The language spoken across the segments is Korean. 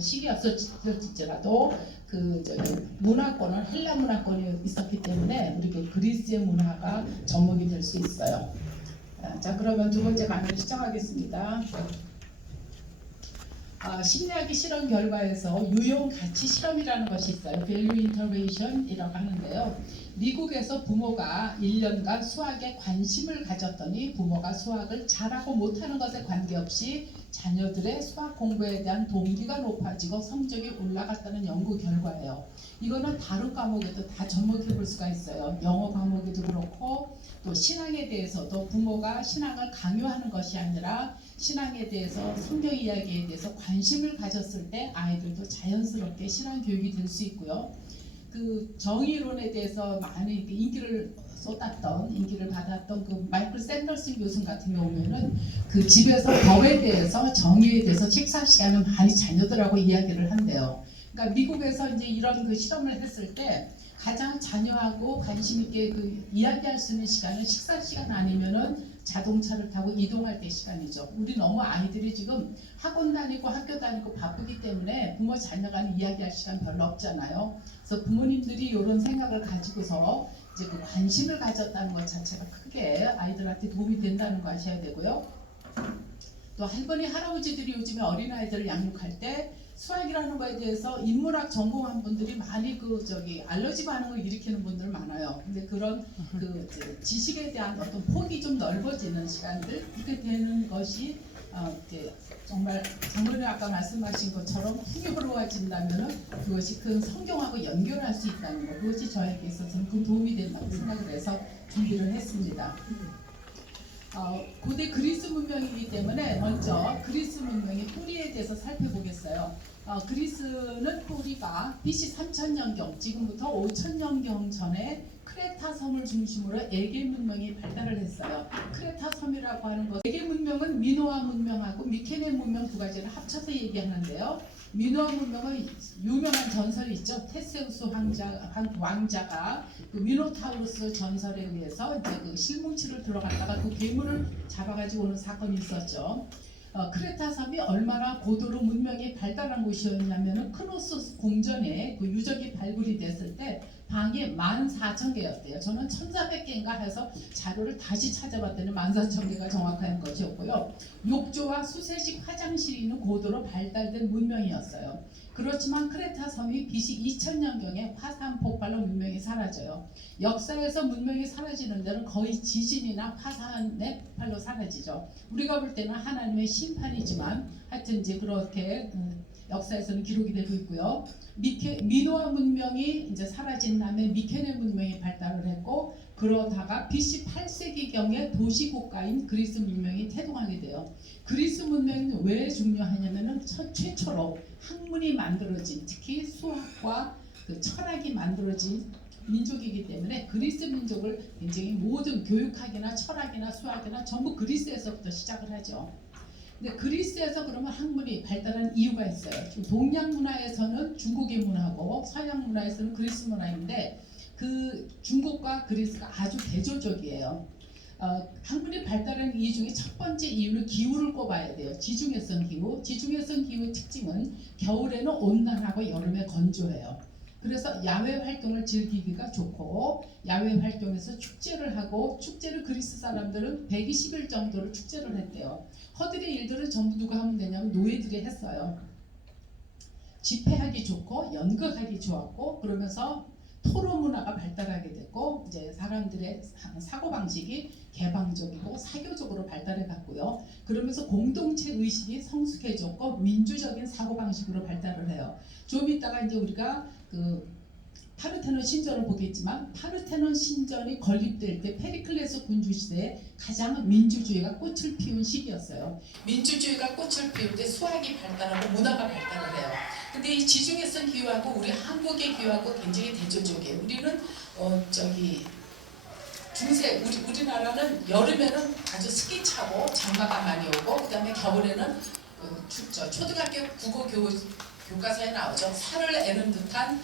시기였을지라도 그 문화권은 헬라 문화권이 있었기 때문에 우리 그 그리스의 문화가 접목이 될 수 있어요. 자, 그러면 두 번째 강의를 시작하겠습니다. 심리학의 실험 결과에서 유용 가치 실험이라는 것이 있어요. Value Intervention이라고 하는데요. 미국에서 부모가 1년간 수학에 관심을 가졌더니 부모가 수학을 잘하고 못하는 것에 관계없이 자녀들의 수학 공부에 대한 동기가 높아지고 성적이 올라갔다는 연구 결과예요. 이거는 다른 과목에도 다 접목해 볼 수가 있어요. 영어 과목에도 그렇고 또 신앙에 대해서도 부모가 신앙을 강요하는 것이 아니라 신앙에 대해서 성경 이야기에 대해서 관심을 가졌을 때 아이들도 자연스럽게 신앙 교육이 될 수 있고요. 그 정의론에 대해서 많이 인기를 받았던 그 마이클 샌더슨 교수 같은 경우에는 그 집에서 법에 대해서 정의에 대해서 식사 시간을 많이 자녀들하고 이야기를 한대요. 그러니까 미국에서 이제 이런 그 실험을 했을 때 가장 자녀하고 관심 있게 그 이야기할 수 있는 시간은 식사 시간 아니면은 자동차를 타고 이동할 때 시간이죠. 우리 너무 아이들이 지금 학원 다니고 학교 다니고 바쁘기 때문에 부모 자녀 간에 이야기할 시간 별로 없잖아요. 그래서 부모님들이 이런 생각을 가지고서 이제 그 관심을 가졌다는 것 자체가 크게 아이들한테 도움이 된다는 거 아셔야 되고요. 또 할머니 할아버지들이 요즘에 어린아이들을 양육할 때 수학이라는 거에 대해서 인문학 전공한 분들이 많이 알러지 반응을 일으키는 분들 많아요. 근데 그런 그 지식에 대한 어떤 폭이 좀 넓어지는 시간들 이렇게 되는 것이 정말 장로님 아까 말씀하신 것처럼 풍요로워진다면은 그것이 큰 성경하고 연결할 수 있다는 것, 그것이 저에게 있어서는 큰 도움이 된다고 생각을 해서 준비를 했습니다. 고대 그리스 문명이기 때문에 먼저 그리스 문명의 뿌리에 대해서 살펴보겠어요. 그리스는 뿌리가 BC 3000년경, 지금부터 5000년경 전에 크레타 섬을 중심으로 에게 문명이 발달을 했어요. 크레타 섬이라고 하는 것, 에게 문명은 미노아 문명하고 미케네 문명 두 가지를 합쳐서 얘기하는데요. 미노아 문명은 유명한 전설이 있죠. 테세우스 왕자가 그 미노타우루스 전설에 의해서 이제 그 실뭉치를 들어갔다가 그 괴물을 잡아가지고 오는 사건이 있었죠. 크레타 섬이 얼마나 고도로 문명이 발달한 곳이었냐면은 크노스 궁전에 그 유적이 발굴이 됐을 때 방이 14,000개였대요. 저는 1,400개인가 해서 자료를 다시 찾아봤더니 14,000개가 정확한 것이었고요. 욕조와 수세식 화장실이 있는 고도로 발달된 문명이었어요. 그렇지만 크레타 섬이 BC 2000년경에 화산 폭발로 문명이 사라져요. 역사에서 문명이 사라지는 데는 거의 지진이나 화산의 폭발로 사라지죠. 우리가 볼 때는 하나님의 심판이지만 하여튼 이제 그렇게 역사에서는 기록이 되고 있고요. 미노아 문명이 이제 사라진 다음에 미케네 문명이 발달을 했고 그러다가 BC 8세기경에 도시국가인 그리스 문명이 태동하게 돼요. 그리스 문명이 왜 중요하냐면은 최초로 학문이 만들어진, 특히 수학과 그 철학이 만들어진 민족이기 때문에 그리스 민족을 굉장히 모든 교육학이나 철학이나 수학이나 전부 그리스에서부터 시작을 하죠. 근데 그리스에서 그러면 학문이 발달한 이유가 있어요. 동양 문화에서는 중국의 문화고 서양 문화에서는 그리스 문화인데 그 중국과 그리스가 아주 대조적이에요. 학문이 발달한 이유 중에 첫 번째 이유는 기후를 꼽아야 돼요. 지중해성 기후. 지중해성 기후의 특징은 겨울에는 온난하고 여름에 건조해요. 그래서 야외 활동을 즐기기가 좋고 야외 활동에서 축제를 하고 축제를 그리스 사람들은 120일 정도를 축제를 했대요. 허들의 일들은 전부 누가 하면 되냐면 노예들이 했어요. 집회하기 좋고 연극하기 좋았고 그러면서 토론 문화가 발달하게 됐고 이제 사람들의 사고방식이 개방적이고 사교적으로 발달해 갔고요. 그러면서 공동체 의식이 성숙해졌고 민주적인 사고방식으로 발달을 해요. 좀 이따가 이제 우리가 그 파르테논 신전을 보겠지만 파르테논 신전이 건립될 때 페리클레스 군주 시대에 가장 민주주의가 꽃을 피운 시기였어요. 민주주의가 꽃을 피울 때 수학이 발달하고 문화가 발달을 해요. 근데 이 지중해성 기후하고 우리 한국의 기후하고 굉장히 대조적이에요. 우리는 우리나라는 여름에는 아주 습기 차고 장마가 많이 오고 그다음에 겨울에는 춥죠. 초등학교 국어 교과서에 나오죠. 살을 애는 듯한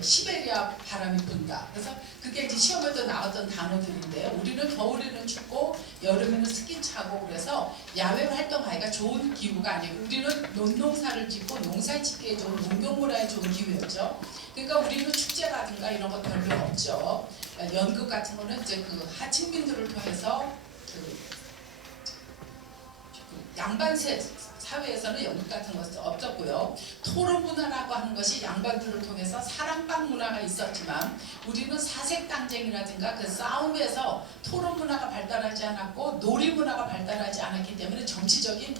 시베리아 바람이 분다. 그래서 그게 이제 시험에도 나왔던 단어들인데요. 우리는 겨울에는 춥고 여름에는 습기 차고 그래서 야외 활동하기가 좋은 기후가 아니고 우리는 논농사를 짓고 농사 짓기에 좋은 농경문화에 좋은 기후였죠. 그러니까 우리는 축제라든가 이런 거 별로 없죠. 연극 같은 거는 이제 그 하층민들을 통해서 그 양반세 사회에서는 연극 같은 것은 없었고요. 토론 문화라고 하는 것이 양반들을 통해서 사랑방 문화가 있었지만 우리는 사색 당쟁이라든가 그 싸움에서 토론 문화가 발달하지 않았고 놀이 문화가 발달하지 않았기 때문에 정치적인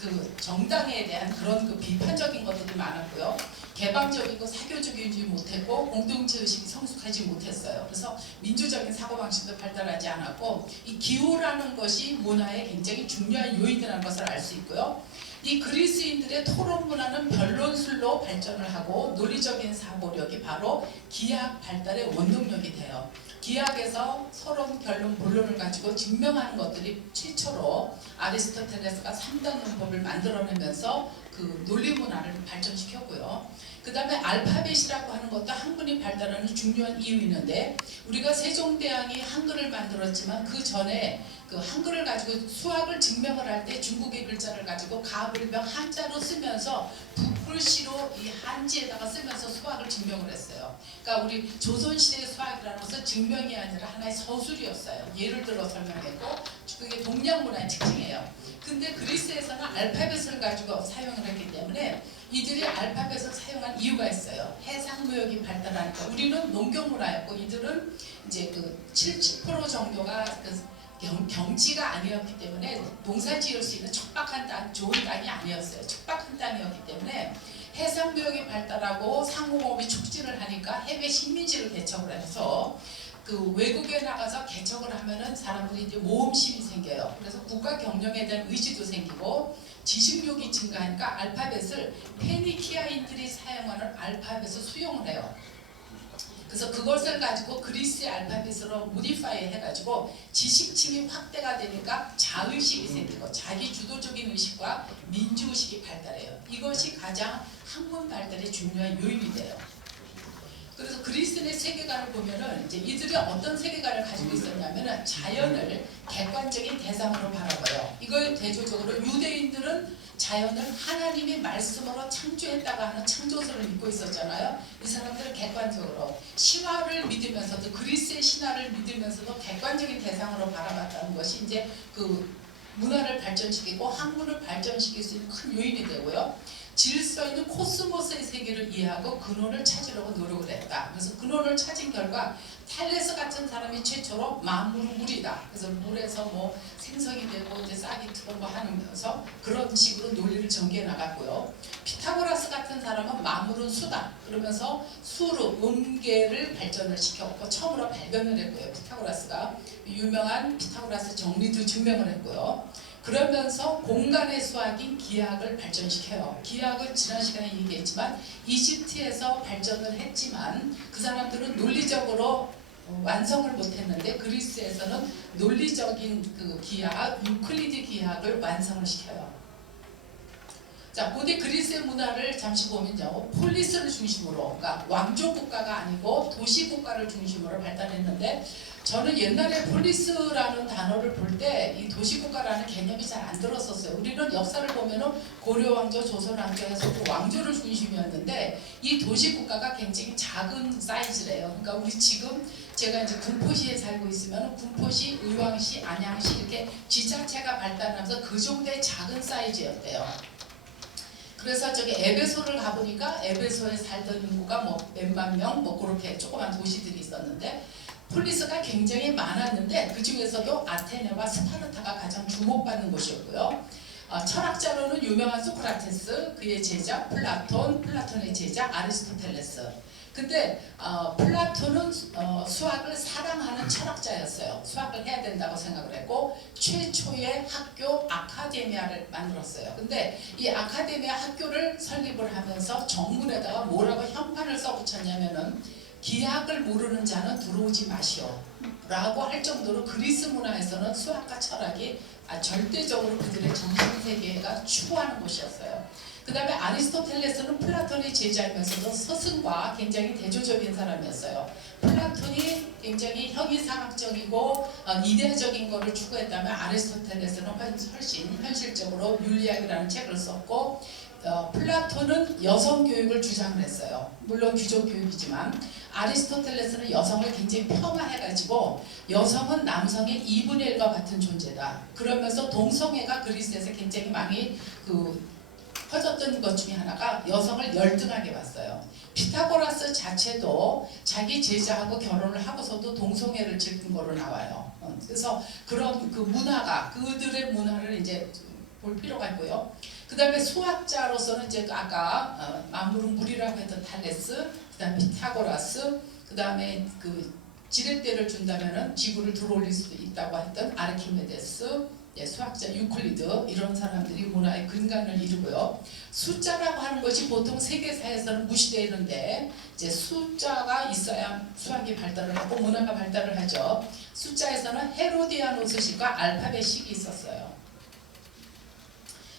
그 정당에 대한 그런 그 비판적인 것들이 많았고요. 개방적이고 사교적이지 못했고 공동체 의식이 성숙하지 못했어요. 그래서 민주적인 사고방식도 발달하지 않았고 이 기후라는 것이 문화의 굉장히 중요한 요인이라는 것을 알 수 있고요. 이 그리스인들의 토론 문화는 변론술로 발전을 하고 논리적인 사고력이 바로 기하학 발달의 원동력이 돼요. 기하학에서 서론, 결론, 본론을 가지고 증명하는 것들이 최초로 아리스토텔레스가 3단 문법을 만들어내면서 그 논리 문화를 발전시켰고요. 그 다음에 알파벳이라고 하는 것도 한글이 발달하는 중요한 이유 있는데 우리가 세종대왕이 한글을 만들었지만 그 전에 그 한글을 가지고 수학을 증명을 할 때 중국의 글자를 가지고 가불병 한자로 쓰면서 붓글씨로 이 한지에다가 쓰면서 수학을 증명을 했어요. 그러니까 우리 조선시대의 수학이라는 것은 증명이 아니라 하나의 서술이었어요. 예를 들어 설명했고 그게 동양 문화의 특징이에요. 근데 그리스에서는 알파벳을 가지고 사용을 했기 때문에 이들이 알파벳을 사용한 이유가 있어요. 해상무역이 발달하니까 우리는 농경문화였고 이들은 이제 그 70% 정도가 그 경지가 아니었기 때문에 농사 지을 수 있는 척박한 땅, 좋은 땅이 아니었어요. 척박한 땅이었기 때문에 해상무역이 발달하고 상공업이 촉진을 하니까 해외 식민지를 개척을 해서 그 외국에 나가서 개척을 하면은 사람들이 이제 모험심이 생겨요. 그래서 국가 경영에 대한 의지도 생기고 지식욕이 증가하니까 알파벳을 페니키아인들이 사용하는 알파벳을 수용을 해요. 그래서 그것을 가지고 그리스의 알파벳으로 모디파이 해가지고 지식층이 확대가 되니까 자의식이 생기고 자기 주도적인 의식과 민주의식이 발달해요. 이것이 가장 학문 발달의 중요한 요인이 돼요. 그래서 그리스인의 세계관을 보면은 이제 이들이 어떤 세계관을 가지고 있었냐면은 자연을 객관적인 대상으로 바라봐요. 이걸 대조적으로 유대인들은 자연을 하나님의 말씀으로 창조했다고 하는 창조설을 믿고 있었잖아요. 이 사람들은 객관적으로 신화를 믿으면서도 그리스의 신화를 믿으면서도 객관적인 대상으로 바라봤다는 것이 이제 그 문화를 발전시키고 학문을 발전시킬 수 있는 큰 요인이 되고요. 질서 있는 코스모스의 세계를 이해하고 근원을 찾으려고 노력을 했다. 그래서 근원을 찾은 결과 탈레스 같은 사람이 최초로 만물은 물이다. 그래서 물에서 뭐 생성이 되고 이제 싹이 트고 뭐 하면서 그런 식으로 논리를 전개해 나갔고요. 피타고라스 같은 사람은 만물은 수다. 그러면서 수로 음계를 발전을 시켰고 처음으로 발견을 했고요. 피타고라스가 유명한 피타고라스 정리도 증명을 했고요. 그러면서 공간의 수학인 기하학을 발전시켜요. 기하학은 지난 시간에 얘기했지만 이집트에서 발전을 했지만 그 사람들은 논리적으로 완성을 못했는데 그리스에서는 논리적인 그 기하학, 유클리드 기하학을 완성을 시켜요. 자, 고대 그리스의 문화를 잠시 보면요. 폴리스를 중심으로, 그러니까 왕조 국가가 아니고 도시 국가를 중심으로 발달했는데 저는 옛날에 폴리스라는 단어를 볼 때 이 도시국가라는 개념이 잘 안 들었었어요. 우리는 역사를 보면은 고려왕조, 조선왕조 해서 그 왕조를 중심이었는데 이 도시국가가 굉장히 작은 사이즈래요. 그러니까 우리 지금 제가 이제 군포시에 살고 있으면 군포시, 의왕시, 안양시 이렇게 지자체가 발달하면서 그 정도의 작은 사이즈였대요. 그래서 저기 에베소를 가보니까 에베소에 살던 인구가 뭐 몇만 명, 뭐 그렇게 조그만 도시들이 있었는데 폴리스가 굉장히 많았는데 그 중에서도 아테네와 스파르타가 가장 주목받는 곳이었고요. 철학자로는 유명한 소크라테스, 그의 제자 플라톤, 플라톤의 제자 아리스토텔레스. 근데 플라톤은 수학을 사랑하는 철학자였어요. 수학을 해야 된다고 생각을 했고 최초의 학교 아카데미아를 만들었어요. 근데 이 아카데미아 학교를 설립을 하면서 정문에다가 뭐라고 현판을 써붙였냐면은 기하학을 모르는 자는 들어오지 마시오 라고 할 정도로 그리스 문화에서는 수학과 철학이 절대적으로 그들의 정신세계가 추구하는 곳이었어요. 그 다음에 아리스토텔레스는 플라톤의 제자이면서도 서승과 굉장히 대조적인 사람이었어요. 플라톤이 굉장히 형이상학적이고 이데아적인 것을 추구했다면 아리스토텔레스는 훨씬 현실적으로 윤리학이라는 책을 썼고, 플라톤은 여성 교육을 주장을 했어요. 물론 귀족 교육이지만 아리스토텔레스는 여성을 굉장히 폄하해가지고 여성은 남성의 2분의 1과 같은 존재다. 그러면서 동성애가 그리스에서 굉장히 많이 퍼졌던 것 중에 하나가 여성을 열등하게 봤어요. 피타고라스 자체도 자기 제자하고 결혼을 하고서도 동성애를 즐긴 거로 나와요. 그래서 그런 그 문화가 그들의 문화를 이제 볼 필요가 있고요. 그 다음에 수학자로서는 이제 아까 만물은 물이라고 했던 탈레스, 그 다음에 피타고라스, 그 다음에 그 지렛대를 준다면은 지구를 들어올릴 수도 있다고 했던 아르키메데스, 수학자 유클리드, 이런 사람들이 문화의 근간을 이루고요. 숫자라고 하는 것이 보통 세계사에서는 무시되는데 이제 숫자가 있어야 수학이 발달을 하고 문화가 발달을 하죠. 숫자에서는 헤로디아누스식과 알파벳식이 있었어요.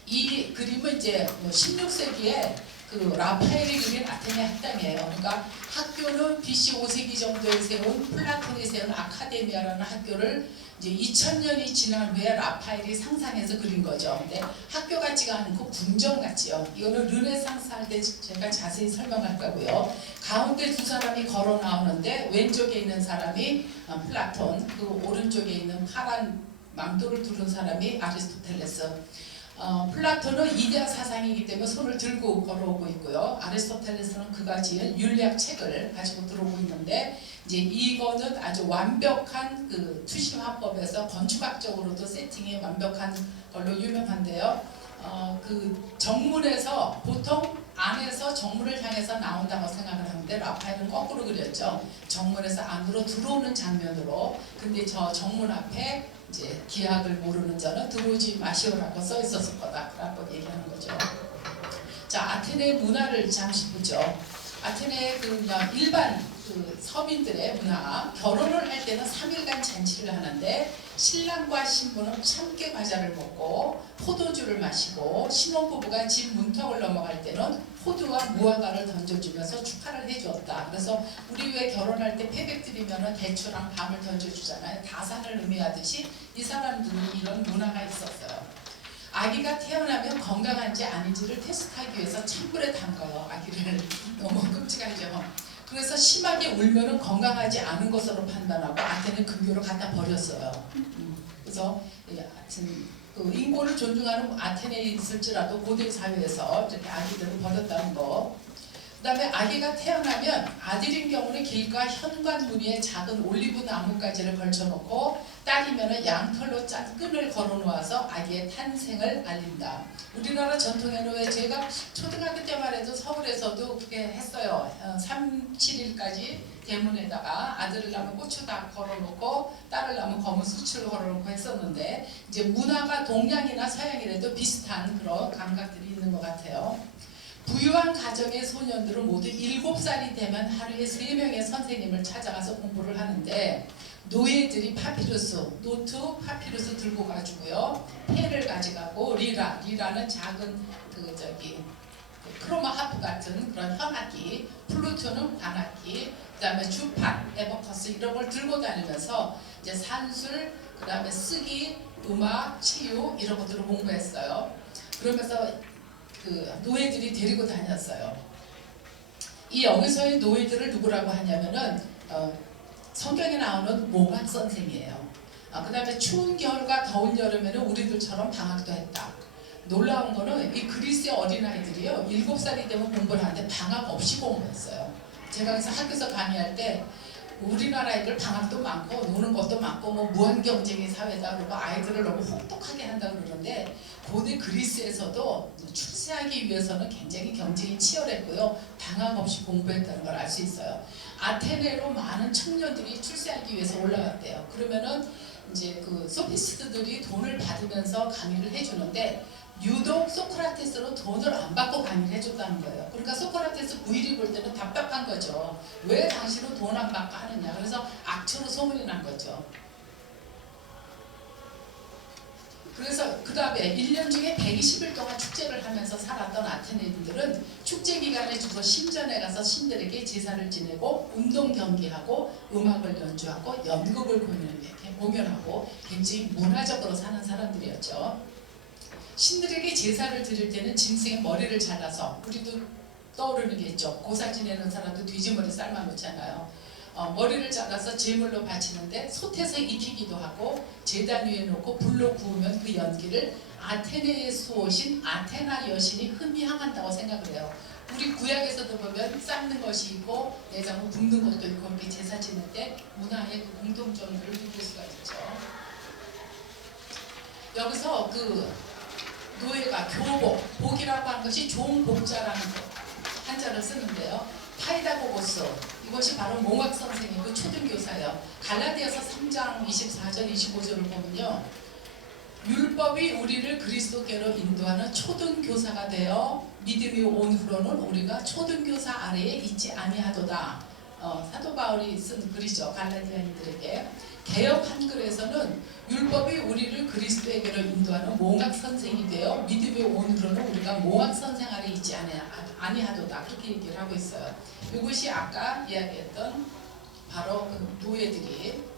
이 그림은 이제 16세기에 그 라파엘이 그린 아테네 학당이에요. 그러니까 학교는 BC 5세기 정도에 세운 플라톤이 세운 아카데미아라는 학교를 이제 2000년이 지난 후에 라파엘이 상상해서 그린 거죠. 근데 학교 같지가 않고 궁전 같지요. 이거는 르네상스 할 때 제가 자세히 설명할 거고요. 가운데 두 사람이 걸어 나오는데 왼쪽에 있는 사람이 플라톤, 그 오른쪽에 있는 파란 망토를 두른 사람이 아리스토텔레스. 플라톤은 이데아 사상이기 때문에 손을 들고 걸어오고 있고요. 아리스토텔레스는 그가 지은 윤리학 책을 가지고 들어오고 있는데 이제 이거는 아주 완벽한 그 투시화법에서 건축학적으로도 세팅이 완벽한 걸로 유명한데요. 그 정문에서 보통 안에서 정문을 향해서 나온다고 생각을 하는데 라파엘은 거꾸로 그렸죠. 정문에서 안으로 들어오는 장면으로. 근데 저 정문 앞에 이제 기하학을 모르는 자는 들어오지 마시오라고 써 있었을 거다라고 얘기하는 거죠. 자, 아테네 문화를 잠시 보죠. 아테네 그 일반 그 서민들의 문화, 결혼을 할 때는 3일간 잔치를 하는데 신랑과 신부는 참깨 과자를 먹고 포도주를 마시고 신혼부부가 집 문턱을 넘어갈 때는 호두와 무화과를 던져주면서 축하를 해주었다. 그래서 우리 왜 결혼할 때 패백 드리면은 대추랑 밤을 던져주잖아요. 다산을 의미하듯이 이 사람들은 이런 문화가 있었어요. 아기가 태어나면 건강한지 아닌지를 테스트하기 위해서 찬물에 담가요. 아기를. 너무 끔찍하죠. 그래서 심하게 울면은 건강하지 않은 것으로 판단하고 아테네 근교로 갖다 버렸어요. 그래서 그 인고를 존중하는 아테네에 있을지라도 고대 사회에서 이렇게 아기들을 버렸다는 거. 그 다음에 아기가 태어나면 아들인 경우는 길가 현관 무늬에 작은 올리브 나뭇가지를 걸쳐놓고 딸이면 양털로 짠 끈을 걸어놓아서 아기의 탄생을 알린다. 우리나라 전통에는 왜 제가 초등학교 때만 해도 서울에서도 그렇게 했어요. 3, 7일까지 대문에다가 아들을 낳으면 고추 다 걸어놓고 딸을 낳으면 검은 수치를 걸어놓고 했었는데 이제 문화가 동양이나 서양이라도 비슷한 그런 감각들이 있는 것 같아요. 부유한 가정의 소년들은 모두 7살이 되면 하루에 3명의 선생님을 찾아가서 공부를 하는데 노예들이 파피루스, 노트 파피루스 들고 가지고요. 패를 가져가고 리라는 작은 그 크로마 하프 같은 그런 현악기, 플루토는 관악기, 그다음에 주판, 에버커스 이런 걸 들고 다니면서 이제 산술, 그다음에 쓰기, 음악, 치유 이런 것들을 공부했어요. 그러면서 그 노예들이 데리고 다녔어요. 이 여기서의 노예들을 누구라고 하냐면은 성경에 나오는 모각 선생이에요. 그 다음에 추운 겨울과 더운 여름에는 우리들처럼 방학도 했다. 놀라운 거는 이 그리스의 어린아이들이요 7살이 되면 공부를 하는데 방학 없이 공부했어요. 제가 그래서 학교에서 강의할 때 우리나라 애들 방학도 많고 노는 것도 많고 뭐 무한 경쟁의 사회다 그러고 아이들을 너무 혹독하게 한다 그러는데 고대 그리스에서도 출세하기 위해서는 굉장히 경쟁이 치열했고요. 방학 없이 공부했다는 걸 알 수 있어요. 아테네로 많은 청년들이 출세하기 위해서 올라갔대요. 그러면은 이제 그 소피스트들이 돈을 받으면서 강의를 해주는데 유독 소크라테스는 돈을 안 받고 강의를 해줬다는 거예요. 그러니까 소크라테스 부인이 볼 때는 답답한 거죠. 왜 당신은 돈 안 받고 하느냐. 그래서 악처로 소문이 난 거죠. 그래서 그 다음에 1년 중에 120일 동안 축제를 하면서 살았던 아테네인들은 축제 기간에 주로 신전에 가서 신들에게 제사를 지내고 운동 경기하고 음악을 연주하고 연극을 공연하고 굉장히 문화적으로 사는 사람들이었죠. 신들에게 제사를 드릴 때는 짐승의 머리를 잘라서, 우리도 떠오르는 게 있죠. 고사 지내는 사람도 돼지머리 삶아놓잖아요. 머리를 잘라서 제물로 바치는데 솥에서 익히기도 하고 제단 위에 놓고 불로 구우면 그 연기를 아테네에서 오신 아테나 여신이 흠이 향한다고 생각을 해요. 우리 구약에서도 보면 삶는 것이 있고 내장은 굽는 것도 있고 이렇게 제사 지낼 때 문화의 그 공통점들을 느낄 수가 있죠. 여기서 그 노예가 교복, 복이라고 하는 것이 좋은 복자라는 한자를 쓰는데요. 파이다고고스, 이것이 바로 몽학 선생이고 초등교사예요. 갈라디아서 3장 24절 25절을 보면요, 율법이 우리를 그리스도께로 인도하는 초등교사가 되어 믿음이 온 후로는 우리가 초등교사 아래에 있지 아니하도다. 사도 바울이 쓴 글이죠. 갈라디아인들에게. 개역 한글에서는 율법이 우리를 그리스도에게로 인도하는 몽학 선생이 되어 믿음이 온 후로는 우리가 몽학 선생 아래 있지 아니하도다. 그렇게 얘기를 하고 있어요. 이것이 아까 이야기했던 바로 그 노예들이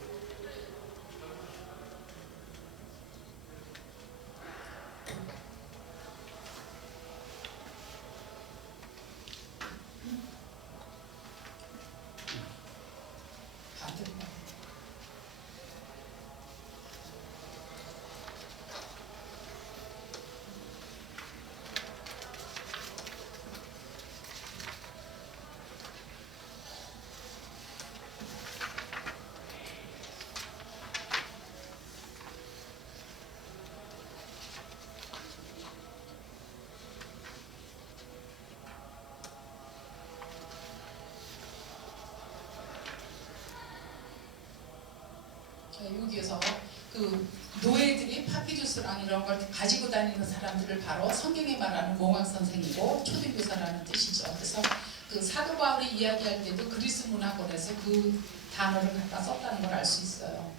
여기에서 그 노예들이 파피루스랑 이런 걸 가지고 다니는 사람들을 바로 성경에 말하는 몽학 선생이고 초등교사라는 뜻이죠. 그래서 그 사도 바울이 이야기할 때도 그리스 문학원에서 그 단어를 갖다 썼다는 걸 알 수 있어요.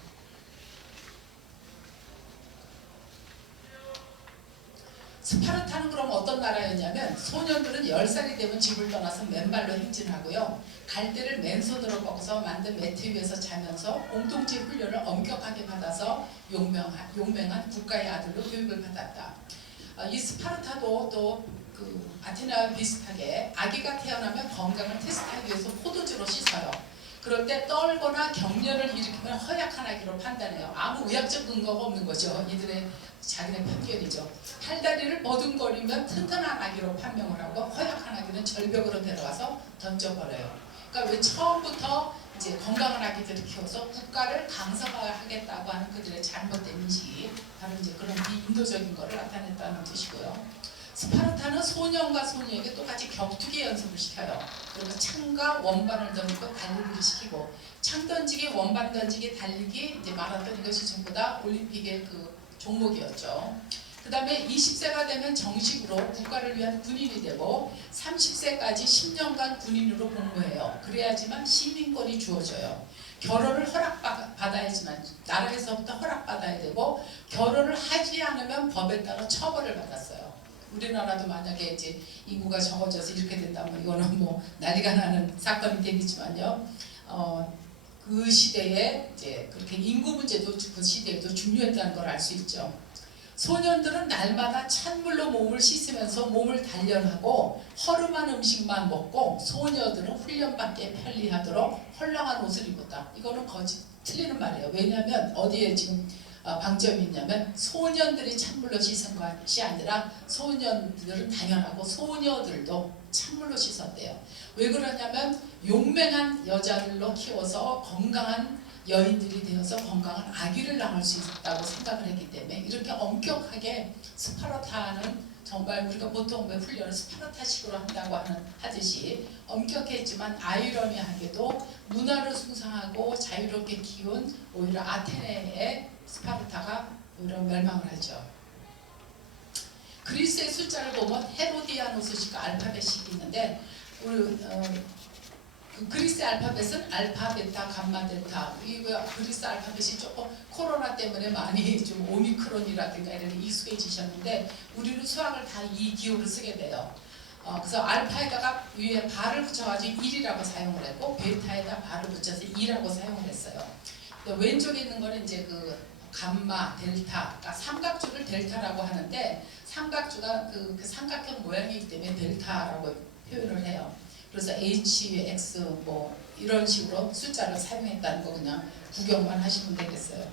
스파르타는 그럼 어떤 나라였냐면 소년들은 10살이 되면 집을 떠나서 맨발로 행진하고요. 갈대를 맨손으로 꺾어서 만든 매트 위에서 자면서 공동체 훈련을 엄격하게 받아서 용맹한 국가의 아들로 교육을 받았다. 이 스파르타도 또 그 아테네와 비슷하게 아기가 태어나면 건강을 테스트하기 위해서 포도주로 씻어요. 그럴 때 떨거나 격렬을 일으키면 허약한 아기로 판단해요. 아무 의학적 근거가 없는 거죠. 이들의 자기네 편견이죠. 팔다리를 버둥거리면 튼튼한 아기로 판명을 하고 허약한 아기는 절벽으로 데려가서 던져버려요. 그러니까 왜 처음부터 이제 건강한 아기들을 키워서 국가를 강성화하겠다고 하는 그들의 잘못된 인식이 바로 이제 그런 비인도적인 것을 나타냈다는 뜻이고요. 스파르타는 소년과 소녀에게 똑같이 격투기 연습을 시켜요. 그리고 창과 원반을 던지고 달리기를 시키고 창 던지기, 원반 던지기, 달리기, 이제 마라톤 이것이 전부 다 올림픽의 그 종목이었죠. 그 다음에 20세가 되면 정식으로 국가를 위한 군인이 되고 30세까지 10년간 군인으로 복무해요. 그래야지만 시민권이 주어져요. 결혼을 허락받아야지만 나라에서부터 허락받아야 되고 결혼을 하지 않으면 법에 따라 처벌을 받았어요. 우리나라도 만약에 이제 인구가 적어져서 이렇게 된다면 이거는 뭐 난리가 나는 사건이 되겠지만요. 그 시대에 이제 그렇게 인구 문제도 그 시대에도 중요했다는 걸 알 수 있죠. 소년들은 날마다 찬물로 몸을 씻으면서 몸을 단련하고 허름한 음식만 먹고 소녀들은 훈련받기에 편리하도록 헐렁한 옷을 입었다. 이거는 틀리는 말이에요. 왜냐하면 어디에 지금 방점이 있냐면 소년들이 찬물로 씻은 것이 아니라 소년들은 당연하고 소녀들도 찬물로 씻었대요. 왜 그러냐면 용맹한 여자들로 키워서 건강한 여인들이 되어서 건강한 아기를 낳을 수 있다고 생각을 했기 때문에 이렇게 엄격하게 스파르타는 정말 우리가 보통 훈련을 스파르타식으로 한다고 하듯이 엄격했지만 아이러니하게도 문화를 숭상하고 자유롭게 키운 오히려 아테네의 스파르타가 오히려 멸망을 하죠. 그리스의 숫자를 보면 헤로디아누스식과 알파벳식이 있는데 그 그리스 알파벳은 알파, 베타, 감마, 델타. 이거 그리스 알파벳이 조금 코로나 때문에 많이 좀 오미크론이라든가 이런 게 익숙해지셨는데 우리는 수학을 다 이 기호를 쓰게 돼요. 그래서 알파에다가 위에 발을 붙여가지고 1이라고 사용을 했고 베타에다 발을 붙여서 2라고 사용을 했어요. 왼쪽에 있는 거는 이제 그 감마, 델타, 그러니까 삼각주를 델타라고 하는데 삼각주가 그 삼각형 모양이기 때문에 델타라고 표현을 해요. 그래서 H, X 뭐 이런 식으로 숫자를 사용했다는 거 그냥 구경만 하시면 되겠어요.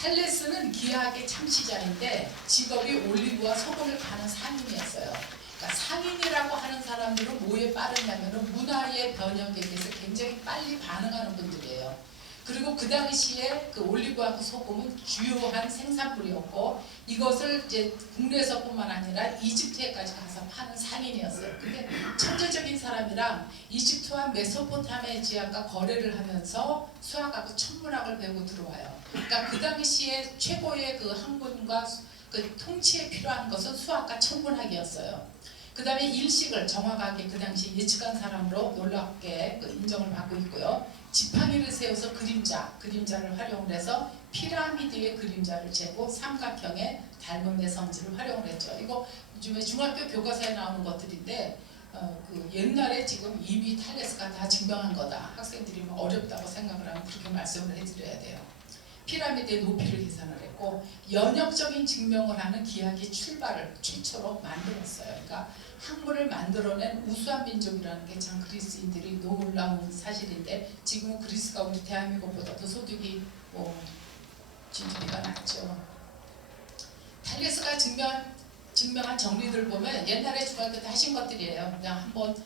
탈레스는 기하학의 창시자인데 직업이 올리브와 소금을 파는 상인이었어요. 그러니까 상인이라고 하는 사람들은 뭐에 빠르냐면은 문화의 변혁에 대해서 굉장히 빨리 반응하는 분들이에요. 그리고 그 당시에 그 올리브하고 소금은 주요한 생산물이었고 이것을 이제 국내에서뿐만 아니라 이집트에까지 가서 파는 상인이었어요. 근데 천재적인 사람이랑 이집트와 메소포타미아 지역과 거래를 하면서 수학하고 천문학을 배우고 들어와요. 그러니까 그 당시에 최고의 그 학문과 그 통치에 필요한 것은 수학과 천문학이었어요. 그 다음에 일식을 정확하게 그 당시 예측한 사람으로 놀랍게 그 인정을 받고 있고요. 지팡이를 세워서 그림자를 활용을 해서 피라미드의 그림자를 재고 삼각형의 닮음의 성질을 활용을 했죠. 이거 요즘에 중학교 교과서에 나오는 것들인데 그 옛날에 지금 이미 탈레스가 다 증명한 거다. 학생들이 뭐 어렵다고 생각을 하면 그렇게 말씀을 해드려야 돼요. 피라미드의 높이를 계산을 했고 연역적인 증명을 하는 기하학의 출발을 최초로 만들었어요. 그러니까 학문을 만들어낸 우수한 민족이라는 게 참 그리스인들이 놀라운 사실인데 지금 그리스가 우리 대한민국보다도 소득이 뭐 GDP가 낮죠. 탈레스가 증명한 정리들 보면 옛날에 중학교 때 하신 것들이에요. 그냥 한번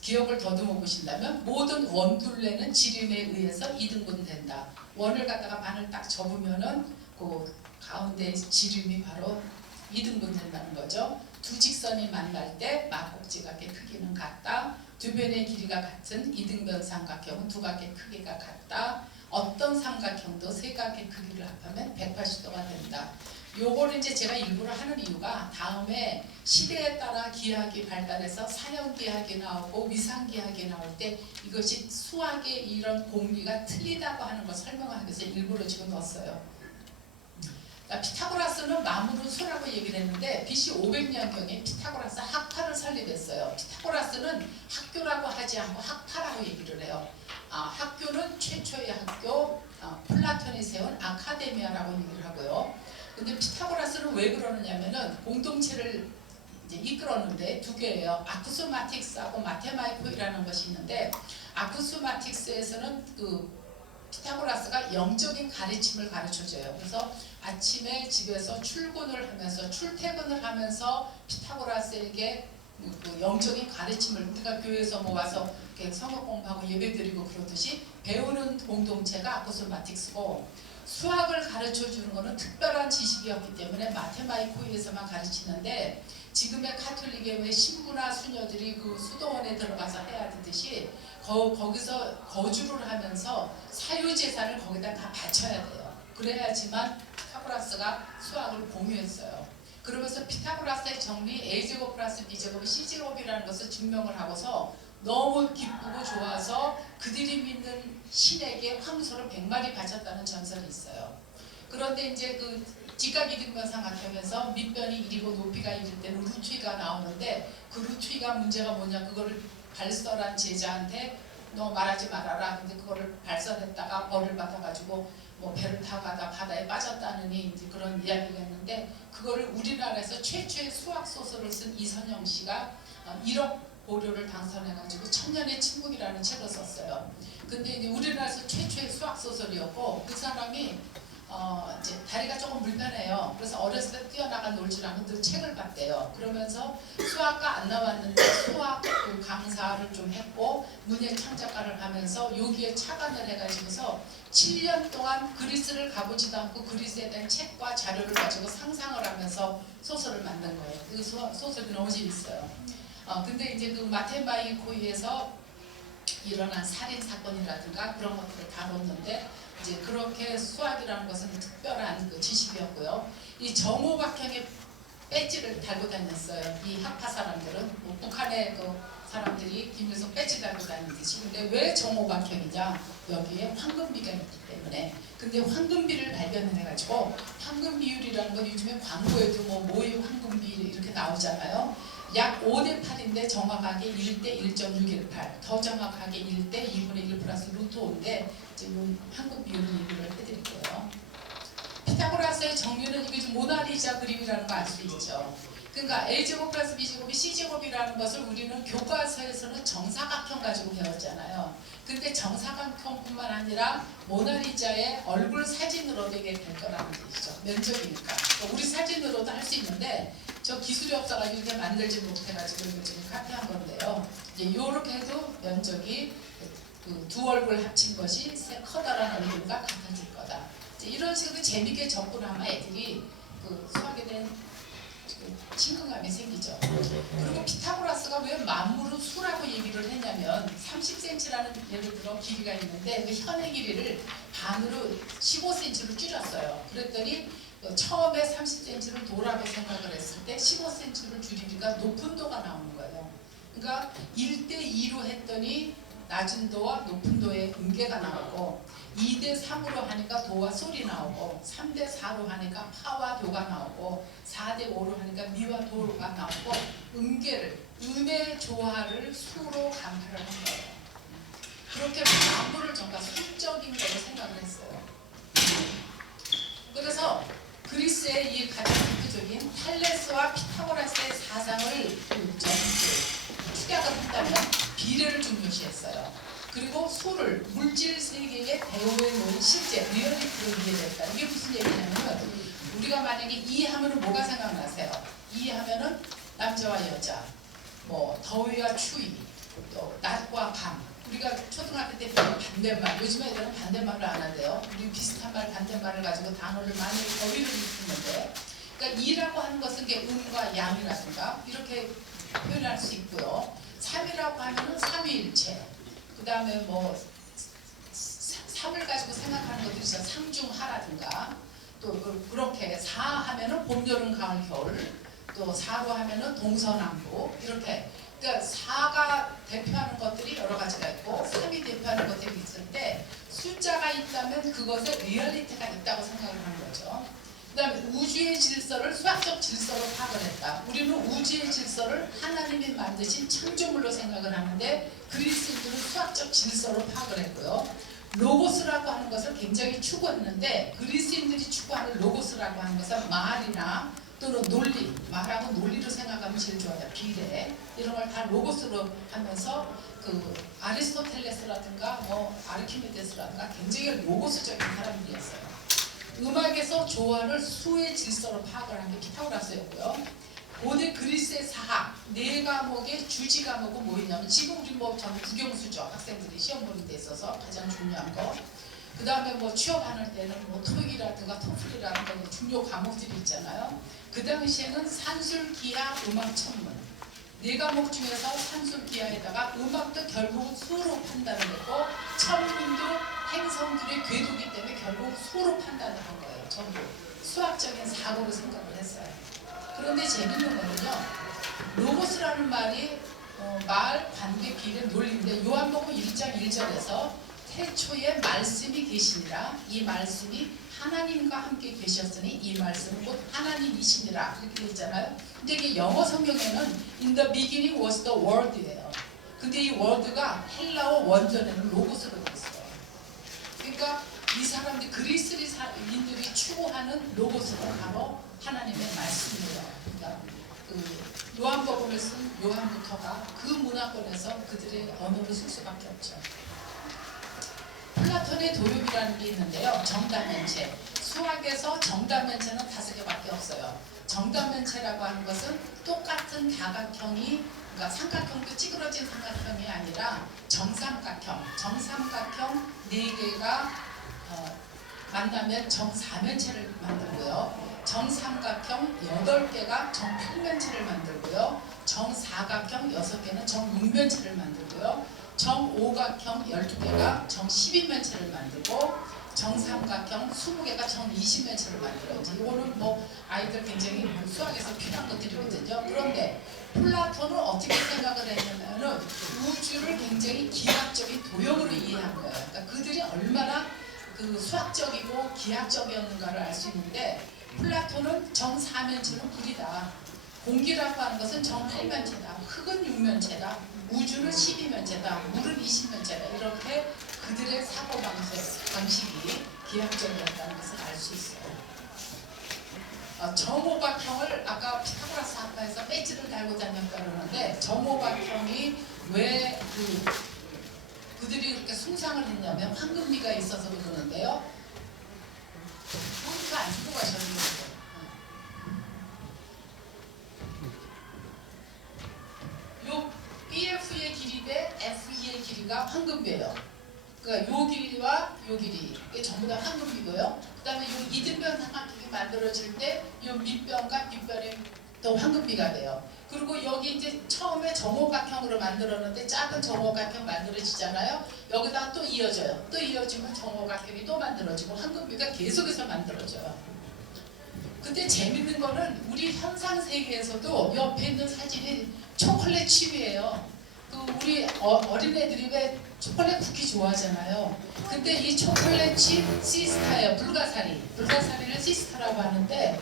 기억을 더듬어 보신다면 모든 원둘레는 지름에 의해서 이등분된다. 원을 갖다가 반을 딱 접으면은 그 가운데 지름이 바로 이등분된다는 거죠. 두 직선이 만날 때 막곡지각의 크기는 같다. 두 변의 길이가 같은 이등변 삼각형은 두 각의 크기가 같다. 어떤 삼각형도 세 각의 크기를 합하면 180도가 된다. 요거를 이제 제가 일부러 하는 이유가 다음에 시대에 따라 기하학이 발달해서 사형기하학이 나오고 위상기하학이 나올 때 이것이 수학의 이런 공리가 틀리다고 하는 걸 설명하기 위해서 일부러 지금 넣었어요. 그러니까 피타고라스는 마무르 수라고 얘기를 했는데 BC 500년경에 피타고라스 학파를 설립했어요. 피타고라스는 학교라고 하지 않고 학파라고 얘기를 해요. 학교는 최초의 학교 플라톤이 세운 아카데미아라고 얘기를 하고요. 근데 피타고라스는 왜 그러느냐면은 공동체를 이제 이끌었는데 두 개예요. 아쿠스마틱스하고 마테마이코이라는 것이 있는데 아쿠스마틱스에서는 그 피타고라스가 영적인 가르침을 가르쳐줘요. 그래서 아침에 집에서 출근을 하면서 출퇴근을 하면서 피타고라스에게 그 영적인 가르침을 우리가 교회에서 뭐 와서 이렇게 성경 공부하고 예배드리고 그러듯이 배우는 공동체가 아쿠스마틱스고 수학을 가르쳐주는 것은 특별한 지식이었기 때문에 마테마이코이에서만 가르치는데 지금의 카톨릭의 신부나 수녀들이 그 수도원에 들어가서 해야 되듯이 거기서 거주를 하면서 사유재산을 거기다 다 바쳐야 돼요. 그래야지만 피타고라스가 수학을 공유했어요. 그러면서 피타고라스의 정리 A제곱 플러스 B제곱이 C제곱이라는 것을 증명을 하고서 너무 기쁘고 좋아서 그들이 믿는 신에게 황소를 100마리 바쳤다는 전설이 있어요. 그런데 이제 그 직각이등변 삼각형에서 밑변이 1이고 높이가 1일 때는 루트위가 나오는데 그 루트위가 문제가 뭐냐, 그거를 발설한 제자한테 너 말하지 말아라. 근데 그거를 발설했다가 벌을 받아가지고 뭐 배를 타고 가다 바다에 빠졌다느니 이제 그런 이야기가 있는데 그거를 우리나라에서 최초의 수학 소설을 쓴 이선영 씨가 1억 보료를 당선해가지고 천년의 침묵이라는 책을 썼어요. 근데 이제 우리나라에서 최초의 수학 소설이었고 그 사람이 이제 다리가 조금 불편해요. 그래서 어렸을 때 뛰어나가 놀지 않고 늘 책을 봤대요. 그러면서 수학과 안 나왔는데 수학 그 강사를 좀 했고 문예 창작가를 하면서 여기에 착안을 해가지고서 7년 동안 그리스를 가보지도 않고 그리스에 대한 책과 자료를 가지고 상상을 하면서 소설을 만든 거예요. 그 소설이 너무 재밌어요. 근데 이제 그 마테마이코이에서 일어난 살인 사건이라든가 그런 것들을 다뤘는데 이제 그렇게 수학이라는 것은 특별한 그 지식이었고요. 이 정오각형의 배지를 달고 다녔어요. 이 학파 사람들은 뭐 북한의 그 사람들이 김일성 배지 달고 다니듯이. 근데 왜 정오각형이냐? 여기에 황금비가 있기 때문에. 근데 황금비를 발견해가지고 황금 비율이라는 건 요즘에 광고에도 뭐 모의 황금비 이렇게 나오잖아요. 약 5대 8인데 정확하게 1대 1.618, 더 정확하게 1대 2분의 1 플러스 루트 5인데 지금 황금 비율을 얘기를 해드릴게요. 피타고라스의 정리는 이게 좀 모나리자 그림이라는 거 알 수 있죠. 그러니까 A제곱 플러스 B제곱이 C제곱이라는 것을 우리는 교과서에서는 정사각형 가지고 배웠잖아요. 근데 정사각형뿐만 아니라 모나리자의 얼굴 사진으로도 이게 될 거라는 얘기죠. 면적이니까. 우리 사진으로도 할 수 있는데 저 기술이 없어가지고 이렇게 만들지 못해가지고 이거 지금 카피한 건데요. 이제 이렇게 해도 면적이 그 두 얼굴 합친 것이 커다란 얼굴과 같아질 거다. 이런 식으로 재밌게 접근하면 애들이 그 수학에 대한 친근감이 생기죠. 그리고 피타고라스가 왜 만물은 수라고 얘기를 했냐면 30cm라는 예를 들어 길이가 있는데 그 현의 길이를 반으로 15cm로 줄였어요. 그랬더니 처음에 30cm를 도라고 생각을 했을 때 15cm를 줄이니까 높은 도가 나오는 거예요. 그러니까 1대2로 했더니 낮은 도와 높은 도의 음계가 나오고 2대3으로 하니까 도와 솔이 나오고 3대4로 하니까 파와 도가 나오고 4대5로 하니까 미와 도가 나오고 음계를 음의 조화를 수로 간파를 한 거예요. 그렇게 만물을 전부 수적인 걸로 생각을 했어요. 그래서 그리스의 이 가장 대표적인 탈레스와 피타고라스의 사상을 축약을 한다면 비례를 중요시했어요. 그리고 수를 물질 세계의 배후에 놓은 실제 리얼리티로 이해됐다. 이게 무슨 얘기냐면 우리가 만약에 이하면은 뭐가 생각나세요? 이하면은 남자와 여자, 뭐 더위와 추위, 또 낮과 밤. 우리가 초등학교 때 배운 반대말, 요즘 애들은 반대말을 안 한대요. 우리 비슷한 말 반대말을 가지고 단어를 많이 어휘를 읽는데, 그러니까 이라고 하는 것은 게 음과 양이라든가 이렇게 표현할 수 있고요. 삼이라고 하면은 삼위일체. 그 다음에 뭐 삼을 가지고 생각하는 것들이 있어요. 상중하라든가 또 그렇게 사 하면은 봄, 여름, 가을, 겨울, 또 사로 하면은 동서남북 이렇게. 그러니까 사가 대표하는 것들이 여러 가지가 있고 삼이 대표하는 것들이 있을 때 숫자가 있다면 그것에 리얼리티가 있다고 생각을 하는 거죠. 그 다음에 우주의 질서를 수학적 질서로 파악을 했다. 우리는 우주의 질서를 하나님이 만드신 창조물로 생각을 하는데 그리스인들은 수학적 질서로 파악을 했고요. 로고스라고 하는 것을 굉장히 추구했는데 그리스인들이 추구하는 로고스라고 하는 것은 말이나 또는 논리, 말하고 논리로 생각하면 제일 좋아요. 비례 이런 걸 다 로고스로 하면서 그 아리스토텔레스라든가 뭐 아르키메데스라든가 굉장히 로고스적인 사람들이었어요. 음악에서 조화를 수의 질서로 파악을 한 게 피타고라스였고요. 고대 그리스의 사학 네 과목의 주지 과목은 뭐였냐면 지금 우리 뭐 전 국영수죠. 학생들이 시험 보는 데 있어서 가장 중요한 거. 그 다음에 뭐 취업하는 때는 뭐 토익이라든가 토플이라든가 중요 과목들이 있잖아요. 그 당시에는 산술, 기하, 음악, 천문 네 과목 중에서 산술, 기하에다가 음악도 결국은 수로 판단을 했고 천문도 행성들의 궤도기 때문에 결국 수로 판단을 한 거예요. 전부 수학적인 사고로 생각을 했어요. 그런데 재밌는 거는요. 로고스라는 말이 말, 관계, 비례, 논리인데 요한복음 1장 1절에서 태초에 말씀이 계시니라 이 말씀이 하나님과 함께 계셨으니 이 말씀은 곧 하나님이시니라 이렇게 되어 있잖아요. 근데 이게 영어 성경에는 In the beginning was the word예요. 근데 이 word가 헬라어 원전에는 로고스로 되어 있어요. 그러니까 이 사람들이 그리스인들이 추구하는 로고스는 바로 하나님의 말씀이에요. 그러니까 그 요한복음을 쓴 요한부터가 그 문화권에서 그들의 언어를 쓸 수밖에 없죠. 플라톤의 도움이라는 게 있는데요. 정답면체. 수학에서 정답면체는 5개밖에 없어요. 정답면체라고 하는 것은 똑같은 다각형이 그러니까 삼각형도 찌그러진 삼각형이 아니라 정삼각형 4개가 만나면 정사면체를 만들고요. 정삼각형 8개가 정팔면체를 만들고요. 정사각형 6개는 정육면체를 만들고요. 정오각형 12개가 정12면체를 만들고 정삼각형 20개가 정20면체를 만들어요. 이거는 뭐 아이들 굉장히 수학에서 필요한 것들이거든요. 그런데 플라톤은 어떻게 생각을 했냐면은 그 수학적이고 기하적이었는가를 알 수 있는데 플라톤은 정사면체는 불이다. 공기라고 하는 것은 정팔면체다. 흙은 6면체다. 우주는 12면체다. 물은 20면체다. 이렇게 그들의 사고방식이 기하적이었다는 것을 알 수 있어요. 정오각형을 아까 피타고라스 학파에서 배지를 달고 다녔다 그러는데 정오각형이 왜 그들이 그렇게 숭상을 했냐면 황금비가 있어서 그러는데요. 포인트 안 쓰고 가셨는데 요 BF의 길이 대 FE의 길이가 황금비예요. 그러니까 요 길이와 요 길이 이게 전부 다 황금비고요. 그 다음에 요 이등변 삼각형이 만들어질 때 요 밑변과 뒷변이 또 황금비가 돼요. 그리고 여기 이제 처음에 정오각형으로 만들었는데 작은 정오각형 만들어지잖아요. 여기다 또 이어져요. 또 이어지면 정오각형이 또 만들어지고 황금비가 계속해서 만들어져요. 근데 재밌는 거는 우리 현상 세계에서도 옆에 있는 사진이 초콜릿 칩이에요. 우리 어린애들이 왜 초콜릿 쿠키 좋아하잖아요. 근데 이 초콜릿 칩 시스타예요. 불가사리를 시스타라고 하는데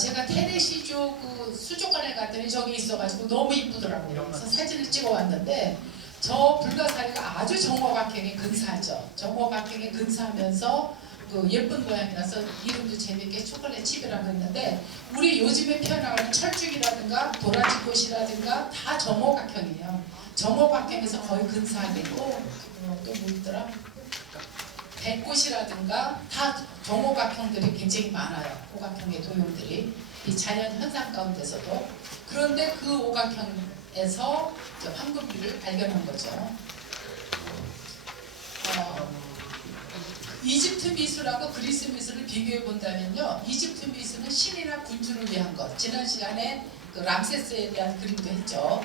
제가 테네시주 그 수족관에 갔더니 저기 있어가지고 너무 이쁘더라고요. 그래서 사진을 찍어왔는데 저 불가사리가 아주 정오각형에 근사하죠. 정오각형에 근사하면서 그 예쁜 모양이라서 이름도 재밌게 초콜릿 칩이라고 했는데 우리 요즘에 피어나가는 철쭉이라든가 도라지꽃이라든가 다 정오각형이에요. 정오각형에서 거의 근사하게 또 뭐 있더라? 백꽃이라든가 다 정오각형들이 굉장히 많아요. 오각형의 도형들이 이 자연 현상 가운데서도. 그런데 그 오각형에서 황금비를 발견한 거죠. 이집트 미술하고 그리스 미술을 비교해 본다면요. 이집트 미술은 신이나 군주를 위한 것. 지난 시간에 그 람세스에 대한 그림도 했죠.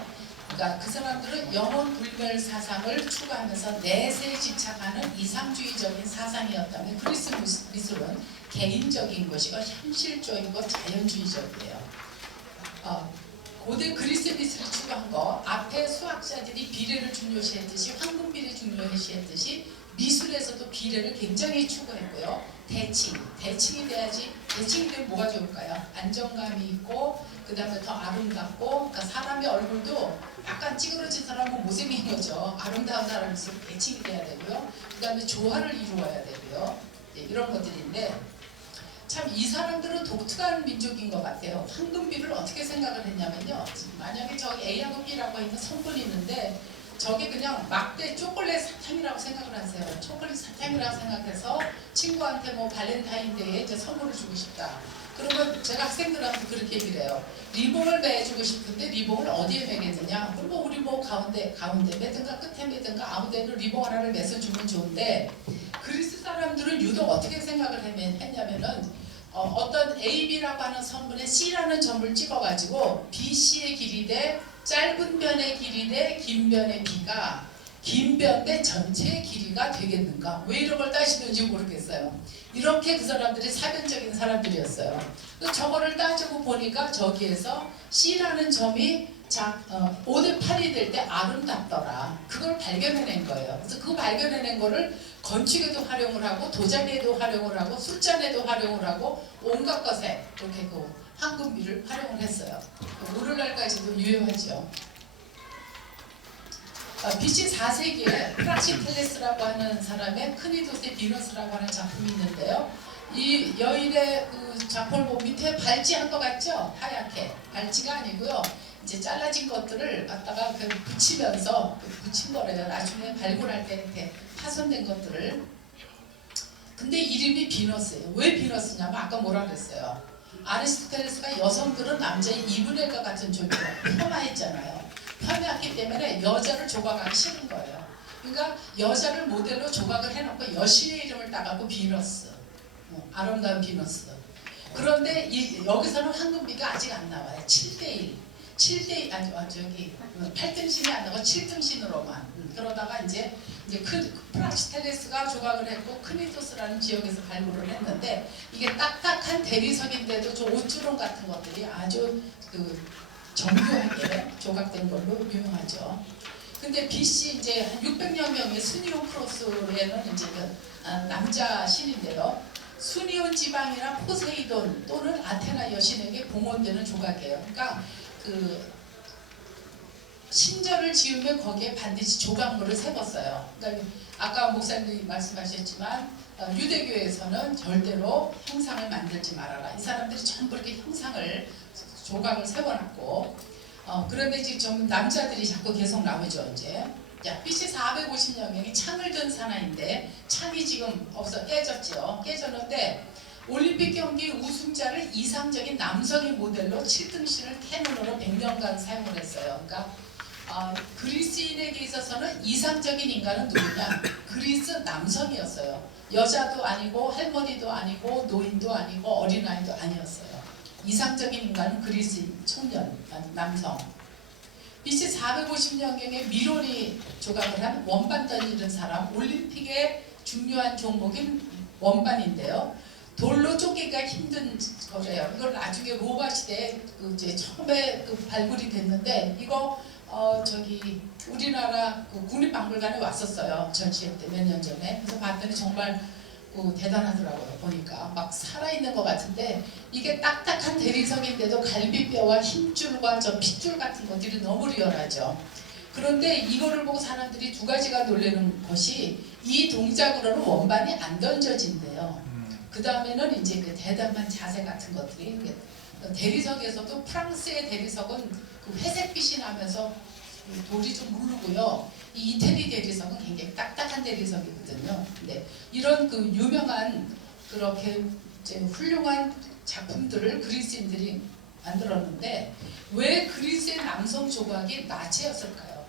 그러니까 그 사람들은 영혼 불멸 사상을 추구하면서 내세에 집착하는 이상주의적인 사상이었다면 그리스 미술은 개인적인 것이고 현실적이고 자연주의적이에요. 고대 그리스 미술이 추구한 거 앞에 수학자들이 비례를 중요시했듯이 황금비를 중요시했듯이 미술에서도 비례를 굉장히 추구했고요. 대칭이 돼야지. 대칭이 되면 뭐가 좋을까요? 안정감이 있고 그 다음에 더 아름답고 그러니까 사람의 얼굴도 약간 찌그러진 사람은 못생긴 거죠. 아름다운 사람일수록 대칭이 돼야 되고요. 그 다음에 조화를 이루어야 되고요. 이런 것들인데 참 이 사람들은 독특한 민족인 것 같아요. 황금비를 어떻게 생각을 했냐면요. 만약에 저기 A하고 B라고 있는 성분이 있는데 저게 그냥 막대 초콜릿 사탕이라고 생각을 하세요. 초콜릿 사탕이라고 생각해서 친구한테 뭐 발렌타인데이에 이제 선물을 주고 싶다. 그러면 제가 학생들한테 그렇게 얘기를 해요. 리본을 매주고 싶은데 리본을 어디에 매겠느냐? 그럼 뭐 우리 뭐 가운데 매든가 끝에 매든가 아무 데는 리본 하나를 매서 주면 좋은데 그리스 사람들은 유독 어떻게 생각을 했냐면은 어떤 AB라고 하는 성분에 C라는 점을 찍어가지고 BC의 길이 대 짧은 변의 길이 대 긴 변의 B가 긴 변 대 전체의 길이가 되겠는가? 왜 이런 걸 따시는지 모르겠어요. 이렇게 그 사람들이 사변적인 사람들이었어요. 저거를 따지고 보니까 저기에서 C라는 점이 5대 8이 될 때 아름답더라. 그걸 발견해낸 거예요. 그래서 그 발견해낸 거를 건축에도 활용을 하고 도자기에도 활용을 하고 술잔에도 활용을 하고 온갖 것에 이렇게 그 황금비를 활용을 했어요. 오늘날까지도 유효하죠. BC 4세기에 프락시텔레스라고 하는 사람의 크니도스의 비너스라고 하는 작품이 있는데요. 이 여인의 그 작품을 보면 밑에 발찌한 것 같죠? 하얗게. 발찌가 아니고요. 이제 잘라진 것들을 갖다가 붙이면서 붙인 거래요. 나중에 발굴할 때 이렇게 파손된 것들을. 근데 이름이 비너스예요. 왜 비너스냐면 아까 뭐라 그랬어요? 아리스토텔레스가 여성들은 남자의 2분의 1과 같은 존재로 폄하했잖아요. 폄하했기 때문에 여자를 조각하기 싫은 거예요. 그러니까 여자를 모델로 조각을 해놓고 여신의 이름을 따갖고 비너스, 아름다운 비너스. 그런데 여기서는 황금비가 아직 안 나와요. 7대1. 7대 저기 8등신이 안 나고 7등신으로만. 그러다가 이제 프락시텔레스가 조각을 했고 크니토스라는 지역에서 발굴을 했는데 이게 딱딱한 대리석인데도 저 옷주름 같은 것들이 아주 정교하게 조각된 걸로 유명하죠. 근데 BC 이제 한 600여 명의 순이온 크로스에는 이제 남자 신인데요. 순이온 지방이나 포세이돈 또는 아테나 여신에게 봉헌되는 조각이에요. 그러니까 그 신전을 지으면 거기에 반드시 조각물을 세웠어요. 그러니까 아까 목사님이 말씀하셨지만 유대교에서는 절대로 형상을 만들지 말아라. 이 사람들이 전부 이렇게 형상을 조각을 세워놨고 그런데 지금 남자들이 자꾸 계속 나오죠. 이제 자, BC 450년경이 창을 든 사나이인데 창이 지금 없어 깨졌죠. 깨졌는데 올림픽 경기 우승자를 이상적인 남성의 모델로 7등신을 캐논으로 100년간 사용을 했어요. 그러니까 그리스인에게 있어서는 이상적인 인간은 누구냐? 그리스 남성이었어요. 여자도 아니고 할머니도 아니고 노인도 아니고 어린아이도 아니었어요. 이상적인 인간은 그리스인 청년, 남성. BC 450년경에 미론이 조각을 한 원반 던지는 사람, 올림픽의 중요한 종목인 원반인데요. 돌로 쪼개기가 힘든 거래요. 이걸 나중에 로마 시대에 이제 처음에 발굴이 됐는데 이거 저기 우리나라 국립박물관에 왔었어요. 전시회 때 몇 년 전에. 그래서 봤더니 정말 대단하더라고요. 보니까 막 살아있는 것 같은데 이게 딱딱한 대리석인데도 갈비뼈와 힘줄과 저 핏줄 같은 것들이 너무 리얼하죠. 그런데 이거를 보고 사람들이 두 가지가 놀라는 것이 이 동작으로는 원반이 안 던져진대요. 그 다음에는 이제 그 대담한 자세 같은 것들이 대리석에서도 프랑스의 대리석은 그 회색빛이 나면서 돌이 좀 무르고요. 이 이태리 대리석은 굉장히 딱딱한 대리석이거든요. 근데 이런 그 유명한 그렇게 이제 훌륭한 작품들을 그리스인들이 만들었는데 왜 그리스의 남성 조각이 나치였을까요?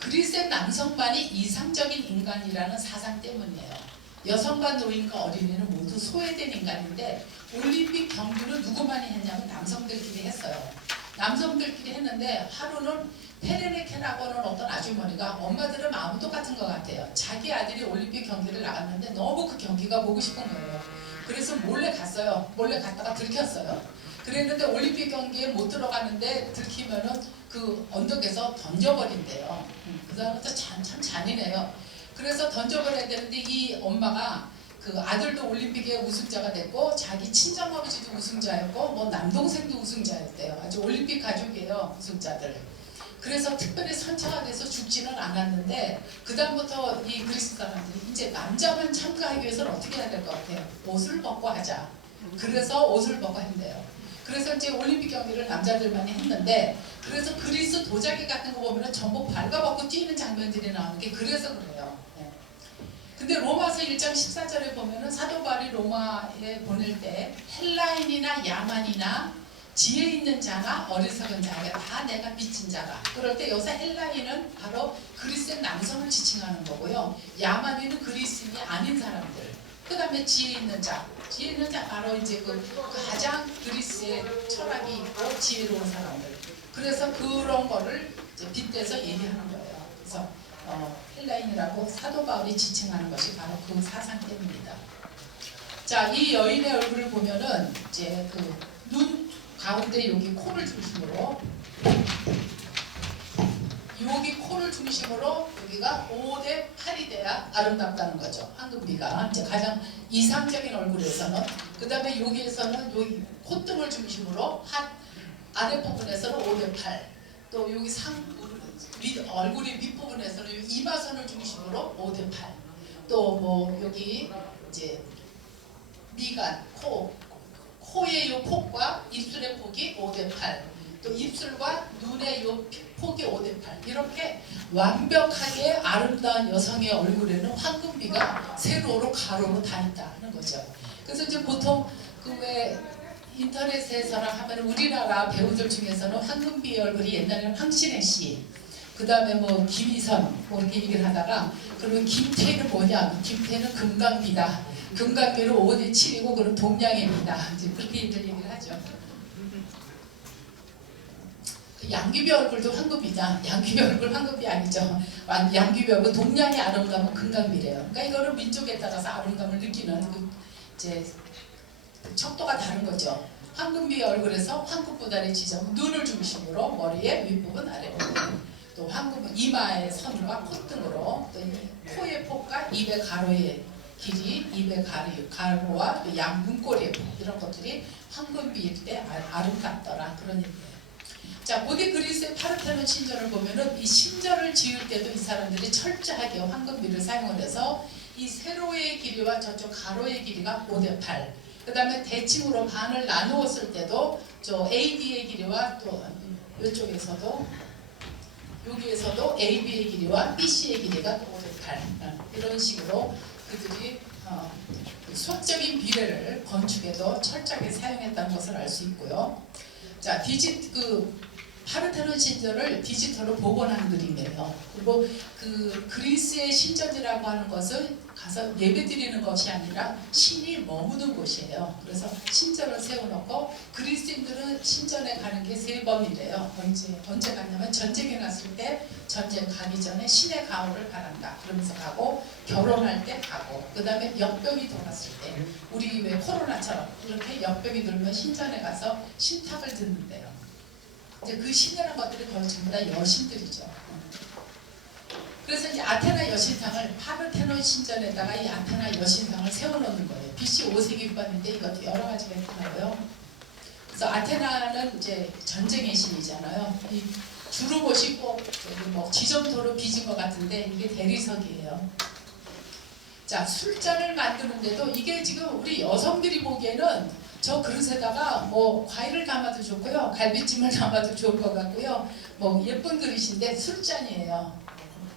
그리스의 남성만이 이상적인 인간이라는 사상 때문이에요. 여성과 노인과 어린이는 모두 소외된 인간인데 올림픽 경기는 누구만이 했냐면 남성들끼리 했어요. 남성들끼리 했는데 하루는 페레네케라고 하는 어떤 아주머니가 엄마들은 마음 똑같은 것 같아요. 자기 아들이 올림픽 경기를 나갔는데 너무 그 경기가 보고 싶은 거예요. 그래서 몰래 갔어요. 몰래 갔다가 들켰어요. 그랬는데 올림픽 경기에 못 들어가는데 들키면은 그 언덕에서 던져버린대요. 그 사람도 참 잔인해요. 그래서 던져버려야 되는데 이 엄마가 그 아들도 올림픽의 우승자가 됐고 자기 친정아버지도 우승자였고 뭐 남동생도 우승자였대요. 아주 올림픽 가족이에요. 우승자들. 그래서 특별히 선처가 돼서 죽지는 않았는데 그 다음부터 이 그리스 사람들이 이제 남자만 참가하기 위해서는 어떻게 해야 될 것 같아요? 옷을 벗고 하자. 그래서 옷을 벗고 한대요. 그래서 이제 올림픽 경기를 남자들만이 했는데 그래서 그리스 도자기 같은 거 보면 전부 발가벗고 뛰는 장면들이 나오는 게 그래서 그래요. 근데 로마서 1장 14절에 보면은 사도 바울이 로마에 보낼 때 헬라인이나 야만이나 지혜 있는 자나 어리석은 자가 다 내가 빚진 자라. 그럴 때 여기서 헬라인은 바로 그리스의 남성을 지칭하는 거고요. 야만인은 그리스인이 아닌 사람들. 그 다음에 지혜 있는 자. 지혜 있는 자 바로 이제 그 가장 그리스의 철학이 있고 지혜로운 사람들. 그래서 그런 거를 이제 빗대서 얘기하는 거예요. 그래서 헬라인이라고 사도 바울이 지칭하는 것이 바로 그 사상 때문입니다. 자, 이 여인의 얼굴을 보면은 이제 그 눈 가운데 여기 코를 중심으로 여기 코를 중심으로 여기가 5대 8이 돼야 아름답다는 거죠. 황금비가 이제 가장 이상적인 얼굴에서는 그 다음에 여기에서는 여기 콧등을 중심으로 아랫부분에서는 5대 8 또 여기 얼굴의 밑부분에서는 이마선을 중심으로 5대 8 또 뭐 여기 이제 미간, 코의 요 폭과 입술의 폭이 5대 8 또 입술과 눈의 요 폭이 5대 8 이렇게 완벽하게 아름다운 여성의 얼굴에는 황금비가 세로로 가로로 다 있다는 거죠. 그래서 이제 보통 그 왜 인터넷에서나 하면 우리나라 배우들 중에서는 황금비의 얼굴이 옛날에는 황신혜 씨 그 다음에 뭐 김희선 뭐 이렇게 얘기를 하다가 그러면 김태희는 뭐냐? 김태희는 금강비다. 금강비는 5대 7이고 그럼 동양입니다. 이제 그렇게 얘기를 하죠. 양귀비 얼굴도 황금비다. 양귀비 얼굴 황금비 아니죠. 양귀비 얼굴 동양의 아름다움은 금강비래요. 그러니까 이거는 민족에 따라서 아름다움을 느끼는 그 이제 척도가 다른 거죠. 황금비의 얼굴에서 황금보다리 지점, 눈을 중심으로 머리의 윗부분 아랫부분, 또 황금 이마의 선과 콧등으로, 또 코의 폭과 입의 가로의 길이, 입의 가로와 또 양 눈꼬리의 폭, 이런 것들이 황금비일 때 아름답더라, 그런 얘기예요. 자, 고대 그리스의 파르테논 신전을 보면은 이 신전을 지을 때도 이 사람들이 철저하게 황금비를 사용을 해서 이 세로의 길이와 저쪽 가로의 길이가 5대8, 그 다음에 대칭으로 반을 나누었을 때도 저 AB의 길이와 또 이쪽에서도 여기에서도 AB의 길이와 BC의 길이가 5대8, 이런 식으로 그들이 수학적인 비례를 건축에도 철저하게 사용했다는 것을 알 수 있고요. 자, 파르테논 신전을 디지털로 복원한 그림이에요. 그리고 그 그리스의 신전이라고 하는 것은 가서 예배드리는 것이 아니라 신이 머무는 곳이에요. 그래서 신전을 세워놓고 그리스인들은 신전에 가는 게 3번이래요. 언제 갔냐면 전쟁이 났을 때 전쟁 가기 전에 신의 가호를 바란다 그러면서 가고, 결혼할 때 가고, 그 다음에 역병이 돌았을 때, 우리 왜 코로나처럼 이렇게 역병이 돌면 신전에 가서 신탁을 듣는데요. 이제 그 신이라는 것들이 거의 전부 다 여신들이죠. 그래서 이제 아테나 여신상을 파르테논 신전에다가 이 아테나 여신상을 세워놓는 거예요. BC 5세기반인데 이것도 여러 가지가 있더라고요. 그래서 아테나는 이제 전쟁의 신이잖아요. 이 주름옷이 꼭 뭐 지점토로 빚은 것 같은데 이게 대리석이에요. 자, 술잔을 만드는데도 이게 지금 우리 여성들이 보기에는 저 그릇에다가 뭐 과일을 담아도 좋고요, 갈비찜을 담아도 좋을 것 같고요, 뭐 예쁜 그릇인데 술잔이에요.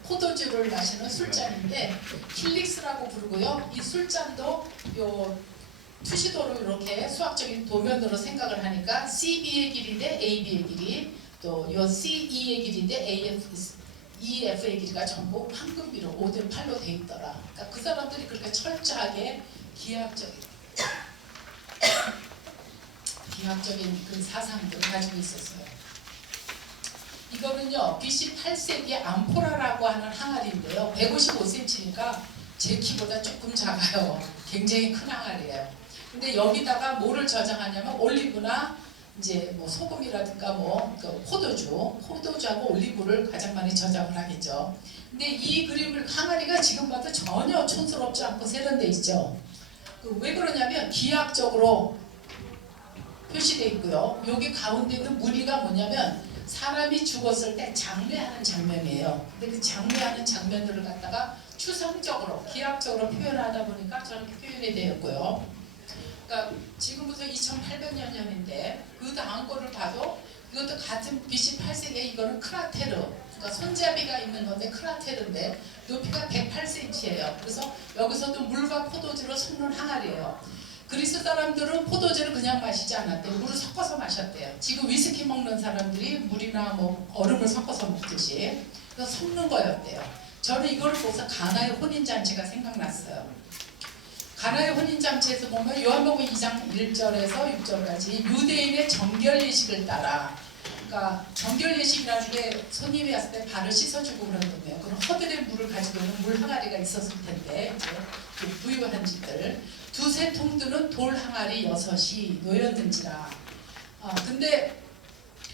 포도주를 마시는 술잔인데 킬릭스라고 부르고요. 이 술잔도 요 투시도로 이렇게 수학적인 도면으로 생각을 하니까 CB의 길이 대 AB의 길이, 또 요 CE의 길이 대 EF의 길이가 전부 황금비로 5대8로 돼 있더라. 그러니까 그 사람들이 그렇게 철저하게 기하학적인 그 사상들을 가지고 있었어요. 이거는요, BC 8세기의 암포라라고 하는 항아리인데요, 155cm니까 제 키보다 조금 작아요. 굉장히 큰 항아리예요. 근데 여기다가 뭐를 저장하냐면 올리브나 이제 뭐 소금이라든가 그 포도주하고 올리브를 가장 많이 저장을 하겠죠. 근데 이 그림을 항아리가 지금 봐도 전혀 촌스럽지 않고 세련돼 있죠. 왜 그러냐면 기하학적으로 표시되어 있고요. 여기 가운데 있는 무늬가 뭐냐면 사람이 죽었을 때 장례하는 장면이에요. 근데 그 장례하는 장면들을 갖다가 추상적으로 기하학적으로 표현하다 보니까 저렇게 표현이 되었고요. 그러니까 지금부터 2800년인데 그 다음 거를 봐도 이것도 같은 BC 8세기에 이거는 크라테르, 그러니까 손잡이가 있는 건데 크라테르인데 높이가 108cm예요. 그래서 여기서도 물과 포도주로 섞는 항아리예요. 그리스 사람들은 포도주를 그냥 마시지 않았대요. 물을 섞어서 마셨대요. 지금 위스키 먹는 사람들이 물이나 뭐 얼음을 섞어서 먹듯이. 그래서 섞는 거였대요. 저는 이걸 보고서 가나의 혼인잔치가 생각났어요. 가나의 혼인잔치에서 보면 요한복음 2장 1절에서 6절까지 유대인의 정결 예식을 따라, 그러니까 정결 예식이라는 게 손님이 왔을 때 발을 씻어주고 그런 거예요. 그럼 허들의 물을 가지고 있는 물 항아리가 있었을 텐데 이제 그 부유한 집들 두세 통들은 돌 항아리 6이 놓였는지라. 근데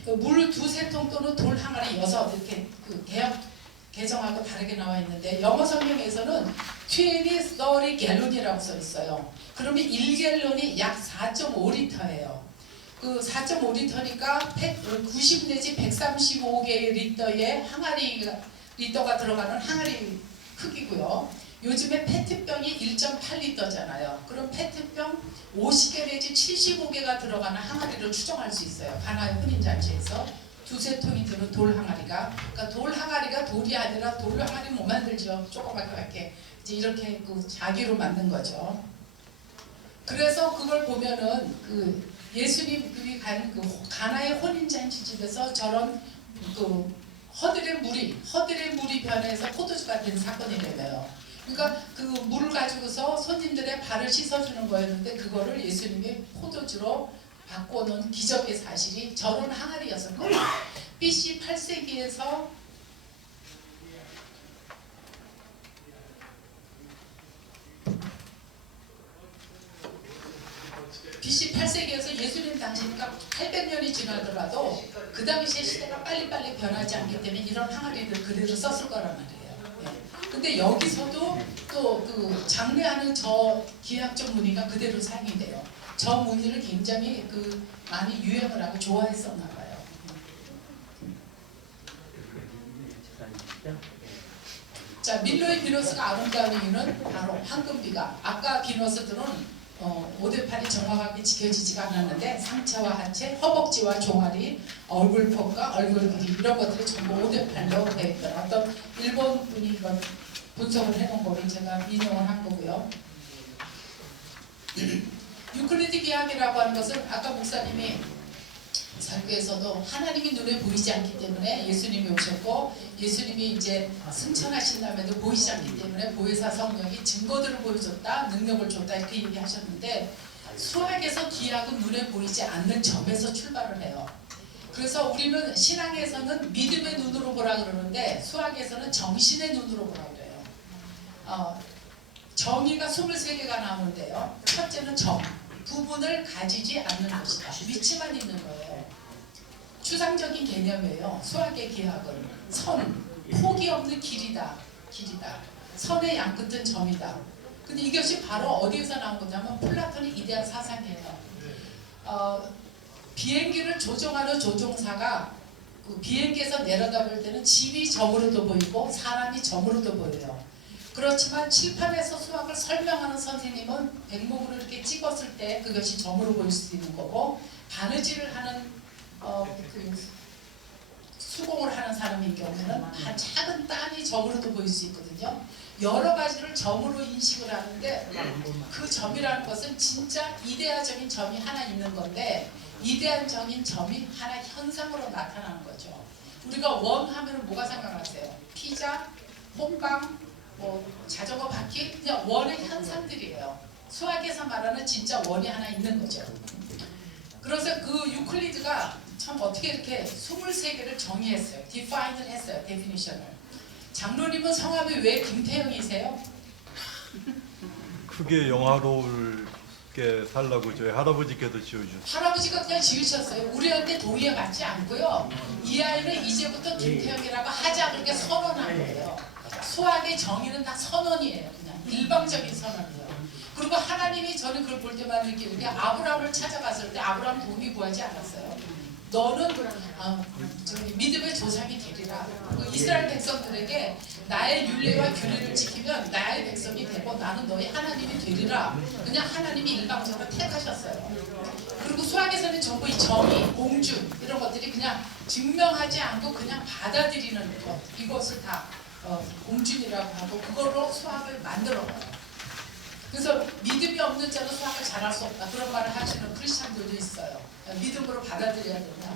그 물 두세 통 또는 돌 항아리 6 이렇게 그 개정하고 다르게 나와 있는데 영어 성경에서는 30 갤론이라고 써 있어요. 그러면 1갤론이 약 4.5리터예요. 그 4.5리터니까 190 내지 135개의 리터의 리터가 들어가는 항아리 크기고요. 요즘에 페트병이 1.8리터잖아요. 그럼 페트병 50개 내지 75개가 들어가는 항아리를 추정할 수 있어요. 가나의 혼인잔치에서 두세 통이 드는 돌 항아리가, 그러니까 돌 항아리가 돌이 아니라 돌 항아리 못 만들죠. 조그맣게 이제 이렇게 그 자기로 만든 거죠. 그래서 그걸 보면은 그 예수님이 간 그 가나의 혼인잔치 집에서 저런 그 허들의 물이 변해서 포도주가 된 사건이래요. 그러니까 그 물을 가지고서 손님들의 발을 씻어주는 거였는데 그거를 예수님이 포도주로 바꿔놓은 기적의 사실이 저런 항아리였을 거예요. BC 8세기에서 예수님 당시 지니까 800년이 지나더라도 그 당시에 시대가 빨리빨리 변하지 않기 때문에 이런 항아리를 그대로 썼을 거란 말이에요. 예. 근데 여기서도 또 그 장례하는 저 기하학적 무늬가 그대로 사용이 돼요. 저 무늬를 굉장히 많이 유행을 하고 좋아했었나 봐요. 자, 밀로의 비너스가 아름다운 이유는 바로 황금비가, 아까 비너스들은 5대8이 정확하게 지켜지지가 않았는데 상체와 하체, 허벅지와 종아리, 얼굴폭과 얼굴 길이 이런 것들이 전부 5대8로 되어 있던 어떤 일본 분이 이건 분석을 해놓은 거를 제가 인용을 한 거고요. 유클리드 기하학이라고 하는 것은 아까 목사님이 설교에서도 하나님이 눈에 보이지 않기 때문에 예수님이 오셨고 예수님이 이제 승천하신 다음에도 보이지 않기 때문에 보혜사 성령이 증거들을 보여줬다, 능력을 줬다 이렇게 얘기하셨는데 수학에서 기하학은 눈에 보이지 않는 점에서 출발을 해요. 그래서 우리는 신앙에서는 믿음의 눈으로 보라 그러는데 수학에서는 정신의 눈으로 보라 그래요. 정의가 23개가 나오는데요. 첫째는 정, 부분을 가지지 않는 것이다. 위치만 있는 거예요. 추상적인 개념이에요. 수학의 기하학은 선, 폭이 없는 길이다. 선의 양 끝은 점이다. 근데 이것이 바로 어디에서 나온 거냐면 플라톤의 이데아 사상이에요. 비행기를 조종하는 조종사가 그 비행기에서 내려다볼 때는 집이 점으로도 보이고 사람이 점으로도 보여요. 그렇지만 칠판에서 수학을 설명하는 선생님은 백목으로 이렇게 찍었을 때 그것이 점으로 보일 수 있는 거고 바느질을 하는 수공을 하는 사람의 경우에는 작은 땀이 점으로도 보일 수 있거든요. 여러 가지를 점으로 인식을 하는데 그 점이라는 것은 진짜 이데아적인 점이 하나 있는 건데 이데아적인 점이 하나 현상으로 나타나는 거죠. 우리가 원 하면 뭐가 생각나세요? 피자, 호빵, 자전거 바퀴, 그냥 원의 현상들이에요. 수학에서 말하는 진짜 원이 하나 있는 거죠. 그래서 그 유클리드가 참 어떻게 이렇게 23개를 정의했어요. 디파인을 했어요. 데피니션을. 장로님은 성함이 왜 김태형이세요? 크게 영화롭게 살라고 저희 할아버지께도 지어주셨어요. 할아버지가 그냥 지으셨어요. 우리한테 동의에 받지 않고요. 이 아이는 이제부터 김태형이라고 하자 그렇게 선언한 거예요. 수학의 정의는 다 선언이에요. 그냥 일방적인 선언이에요. 그리고 하나님이 저는 그걸 볼 때만 느끼는 게 아브라함을 찾아갔을 때 아브라함 동의 구하지 않았어요. 너는 믿음의 조상이 되리라. 이스라엘 백성들에게 나의 율례와 규례를 지키면 나의 백성이 되고 나는 너희 하나님이 되리라. 그냥 하나님이 일방적으로 택하셨어요. 그리고 수학에서는 전부 이 정의, 공준 이런 것들이 그냥 증명하지 않고 그냥 받아들이는 것, 이것을 다 공준이라고 하고 그걸로 수학을 만들어가요. 그래서 믿음이 없는 자는 수학을 잘할 수 없다. 그런 말을 하시는 크리스찬들도 있어요. 믿음으로 받아들여야 된다.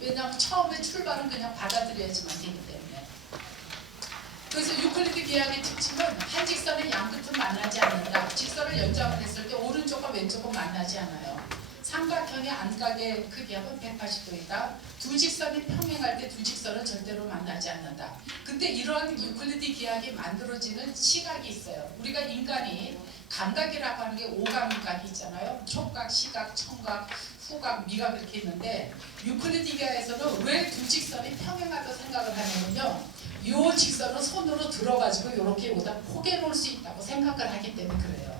왜냐하면 처음에 출발은 그냥 받아들여야지만 되기 때문에. 그래서 유클리드 기하학의 특징은 한 직선의 양 끝은 만나지 않는다. 직선을 연장을 했을 때 오른쪽과 왼쪽은 만나지 않아요. 삼각형의 안각의 크기하고 180도이다. 두 직선이 평행할 때 두 직선은 절대로 만나지 않는다. 근데 이러한 유클리드 기하학이 만들어지는 시각이 있어요. 우리가 인간이 감각이라고 하는 게 오감각이 있잖아요. 촉각, 시각, 청각, 후각, 미각 이렇게 있는데 유클리드 기하에서는 왜 두 직선이 평행하다고 생각을 하냐면요. 이 직선은 손으로 들어가지고 이렇게 오다 포개 놓을 수 있다고 생각을 하기 때문에 그래요.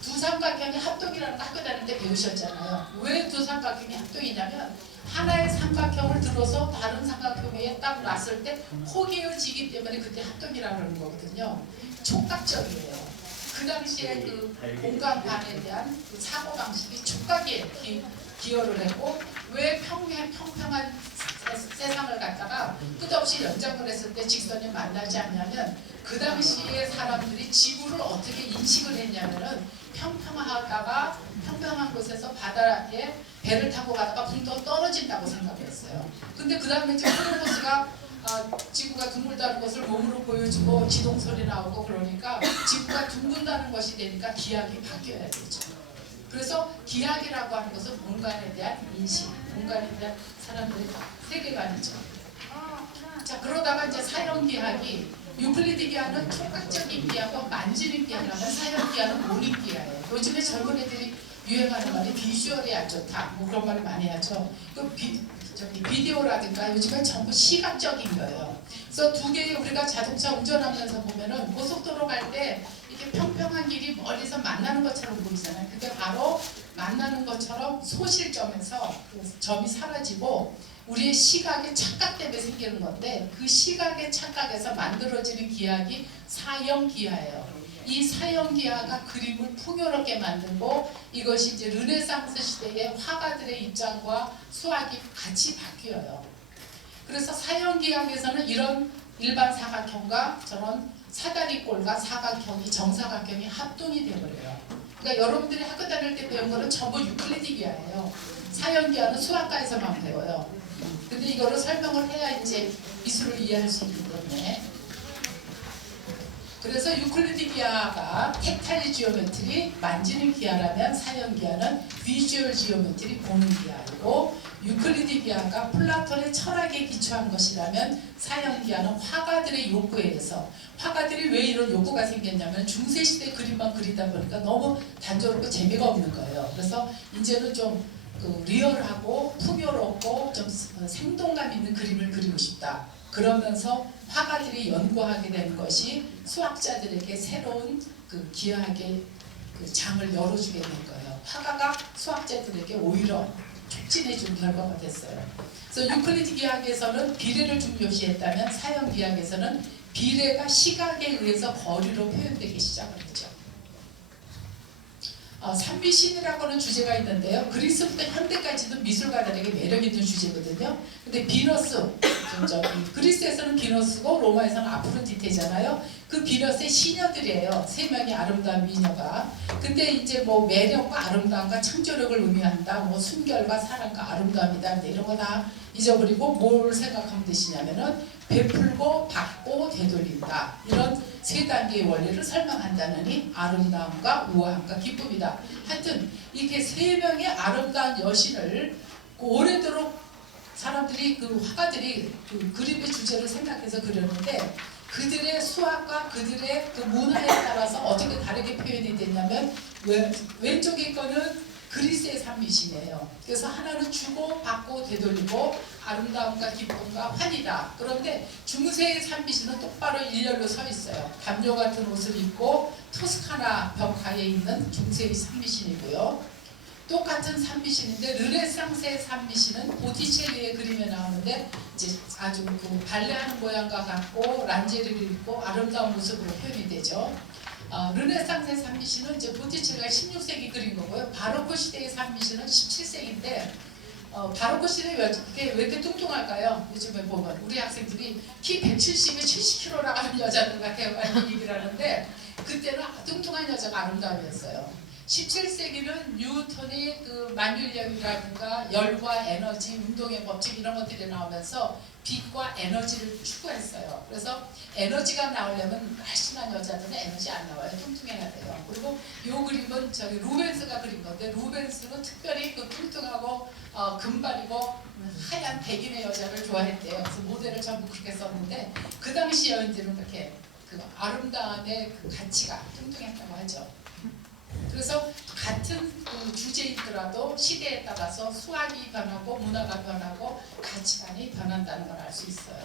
두 삼각형이 합동이라는 거 학교 다닐 때 배우셨잖아요. 왜 두 삼각형이 합동이냐면 하나의 삼각형을 들어서 다른 삼각형에 딱 놨을 때 포개어지기 때문에 그때 합동이라고 하는 거거든요. 촉각적이에요. 그 당시에 그 공간관에 대한 그 사고방식이 촉각에 기여를 했고 왜 평평한 세상을 갖다가 끝없이 연장을 했을 때 직선이 만나지 않냐면 그 당시에 사람들이 지구를 어떻게 인식을 했냐면은 평평하다가 평평한 곳에서 바다에 배를 타고 가다가 붕 떠 떨어진다고 생각했어요. 근데 그 다음에 이제 콜럼버스가 지구가 둥글다는 것을 몸으로 보여주고 지동설이 나오고 그러니까 지구가 둥근다는 것이 되니까 기하학이 바뀌어야 되죠. 그래서 기하학이라고 하는 것은 공간에 대한 인식, 공간에 대한 사람들의 세계관이죠. 자, 그러다가 이제 사형기하학이 유클리드 기하는 촉각적인 기하고 만지는 기하라면 사형기하는 모닝 기하예요. 요즘에 젊은 애들이 유행하는 말이 비주얼이 안 좋다. 뭐 그런 말을 많이 하죠. 비디오라든가 요즘은 전부 시각적인 거예요. 그래서 두 개의 우리가 자동차 운전하면서 보면은 고속도로 갈 때 이렇게 평평한 길이 멀리서 만나는 것처럼 보이잖아요. 그게 바로 만나는 것처럼 소실점에서 그 점이 사라지고 우리의 시각의 착각 때문에 생기는 건데 그 시각의 착각에서 만들어지는 기하기 사형 기하예요. 이 사형 기하가 그림을 풍요롭게 만들고 이것이 이제 르네상스 시대의 화가들의 입장과 수학이 같이 바뀌어요. 그래서 사형 기하에서는 이런 일반 사각형과 저런 사다리꼴과 사각형이 정사각형이 합동이 되어버려요. 그러니까 여러분들이 학교 다닐 때 배운 거는 전부 유클리드 기하예요. 사형 기하는 수학과에서만 배워요. 근데 이거를 설명을 해야 이제 미술을 이해할 수 있기 때문에 그래서 유클리드 기하가 텍타일 지오메트리 만지는 기하라면 사형 기하는 비주얼 지오메트리 보는 기하이고 유클리드 기하가 플라톤의 철학에 기초한 것이라면 사형 기하는 화가들의 욕구에 의해서 화가들이 왜 이런 욕구가 생겼냐면 중세시대 그림만 그리다 보니까 너무 단조롭고 재미가 없는 거예요. 그래서 이제는 좀 리얼하고 풍요롭고 좀 생동감 있는 그림을 그리고 싶다. 그러면서 화가들이 연구하게 된 것이 수학자들에게 새로운 그 기하학의 그 장을 열어주게 된 거예요. 화가가 수학자들에게 오히려 촉진해 준 결과가 됐어요. 그래서 유클리드 기하학에서는 비례를 중요시했다면 사형 기하학에서는 비례가 시각에 의해서 거리로 표현되기 시작을 했죠. 산미신이라고 하는 주제가 있는데요. 그리스부터 현대까지도 미술가들에게 매력있는 주제거든요. 근데 비너스, 그리스에서는 비너스고 로마에서는 아프로디테잖아요. 그 비너스의 시녀들이에요. 세 명의 아름다운 미녀가. 근데 이제 뭐 매력과 아름다움과 창조력을 의미한다. 뭐 순결과 사랑과 아름다움이다. 근데 이런 거 다 잊어버리고 뭘 생각하면 되시냐면은 베풀고 받고 되돌린다. 이런 세 단계의 원리를 설명한다느니 아름다움과 우아함과 기쁨이다. 하여튼 이렇게 세 명의 아름다운 여신을 오래도록 사람들이 그 화가들이 그 그림의 주제를 생각해서 그렸는데 그들의 수학과 그들의 그 문화에 따라서 어떻게 다르게 표현이 됐냐면 왼쪽에 거는 그리스의 산미신이에요. 그래서 하나는 주고 받고 되돌리고 아름다움과 기쁨과 환희다. 그런데 중세의 산미신은 똑바로 일렬로 서 있어요. 담요 같은 옷을 입고 토스카나 벽하에 있는 중세의 산미신이고요. 똑같은 산미신인데 르네상스의 산미신은 보티첼리의 그림에 나오는데 이제 아주 그 발레하는 모양과 같고 란제리를 입고 아름다운 모습으로 표현이 되죠. 르네상스의 산미신은 이제 보티첼리가 16세기 그린 거고요. 바로크 시대의 산미신은 17세기인데 바로크 시대에 왜 이렇게 뚱뚱할까요? 요즘에 보면 우리 학생들이 키 170에 70kg라고 하는 여자들 같아요. 많이 얘기를 하는데 그때는 뚱뚱한 여자가 아름다움이었어요. 17세기는 뉴턴의 그 만유인력이라든가 열과 에너지, 운동의 법칙 이런 것들이 나오면서 빛과 에너지를 추구했어요. 그래서 에너지가 나오려면 날씬한 여자들은 에너지 안 나와요. 뚱뚱해야 돼요. 그리고 이 그림은 저기 루벤스가 그린 건데 루벤스는 특별히 그 뚱뚱하고 금발이고 하얀 백인의 여자를 좋아했대요. 그래서 모델을 전부 그렇게 썼는데 그 당시 여인들은 그렇게 그 아름다움의 그 가치가 뚱뚱했다고 하죠. 그래서 같은 그 주제이더라도 시대에 따라서 수학이 변하고 문화가 변하고 가치관이 변한다는 걸 알 수 있어요.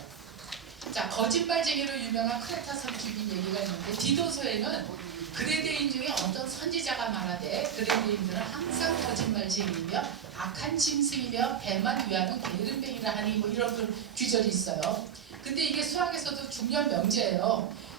자, 거짓말쟁이로 유명한 크레타 선주인 얘기가 있는데 디도서에는 그레데인 중에 어떤 선지자가 말하되 그레데인들은 항상 거짓말쟁이이며 악한 짐승이며 배만 위하는 게으름뱅이라 하니 뭐 이런 그 규절이 있어요. 근데 이게 수학에서도 중요한 명제예요.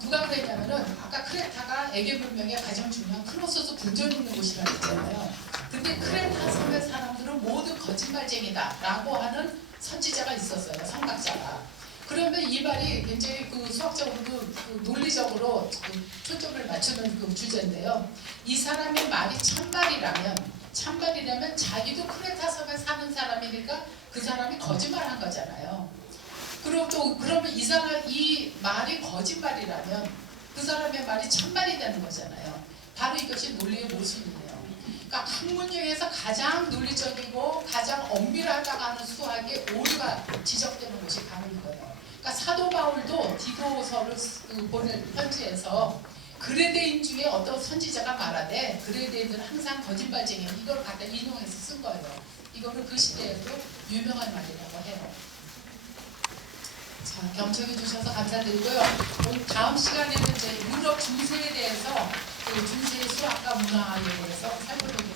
누가 그랬냐면은 아까 크레타가 에게 문명의 가장 중요한 크로소스 궁전이 있는 곳이라고 했잖아요. 근데 크레타 섬의 사람들은 모두 거짓말쟁이다 라고 하는 선지자가 있었어요. 성각자가. 그러면 이 말이 굉장히 그 수학적으로도 그 논리적으로 그 초점을 맞추는 그 주제인데요. 이 사람의 말이 참말이라면 자기도 크레타 섬에 사는 사람이니까 그 사람이 거짓말한 거잖아요. 그러면 이 말이 거짓말이라면 그 사람의 말이 참말이 되는 거잖아요. 바로 이것이 논리의 모순이에요. 그러니까 학문 중에서 가장 논리적이고 가장 엄밀하다고 하는 수학의 오류가 지적되는 것이 바로 이거예요. 그러니까 사도 바울도 디도서를 보낼 편지에서 그레데인주의 어떤 선지자가 말하되 그레데인들은 항상 거짓말쟁이 이걸 갖다 인용해서 쓴 거예요. 이거는 그 시대에도 유명한 말이라고 해요. 자, 경청해 주셔서 감사드리고요. 오늘 다음 시간에는 이제 유럽 중세에 대해서 그 중세의 수학과 문화에 대해서 살펴보겠습니다.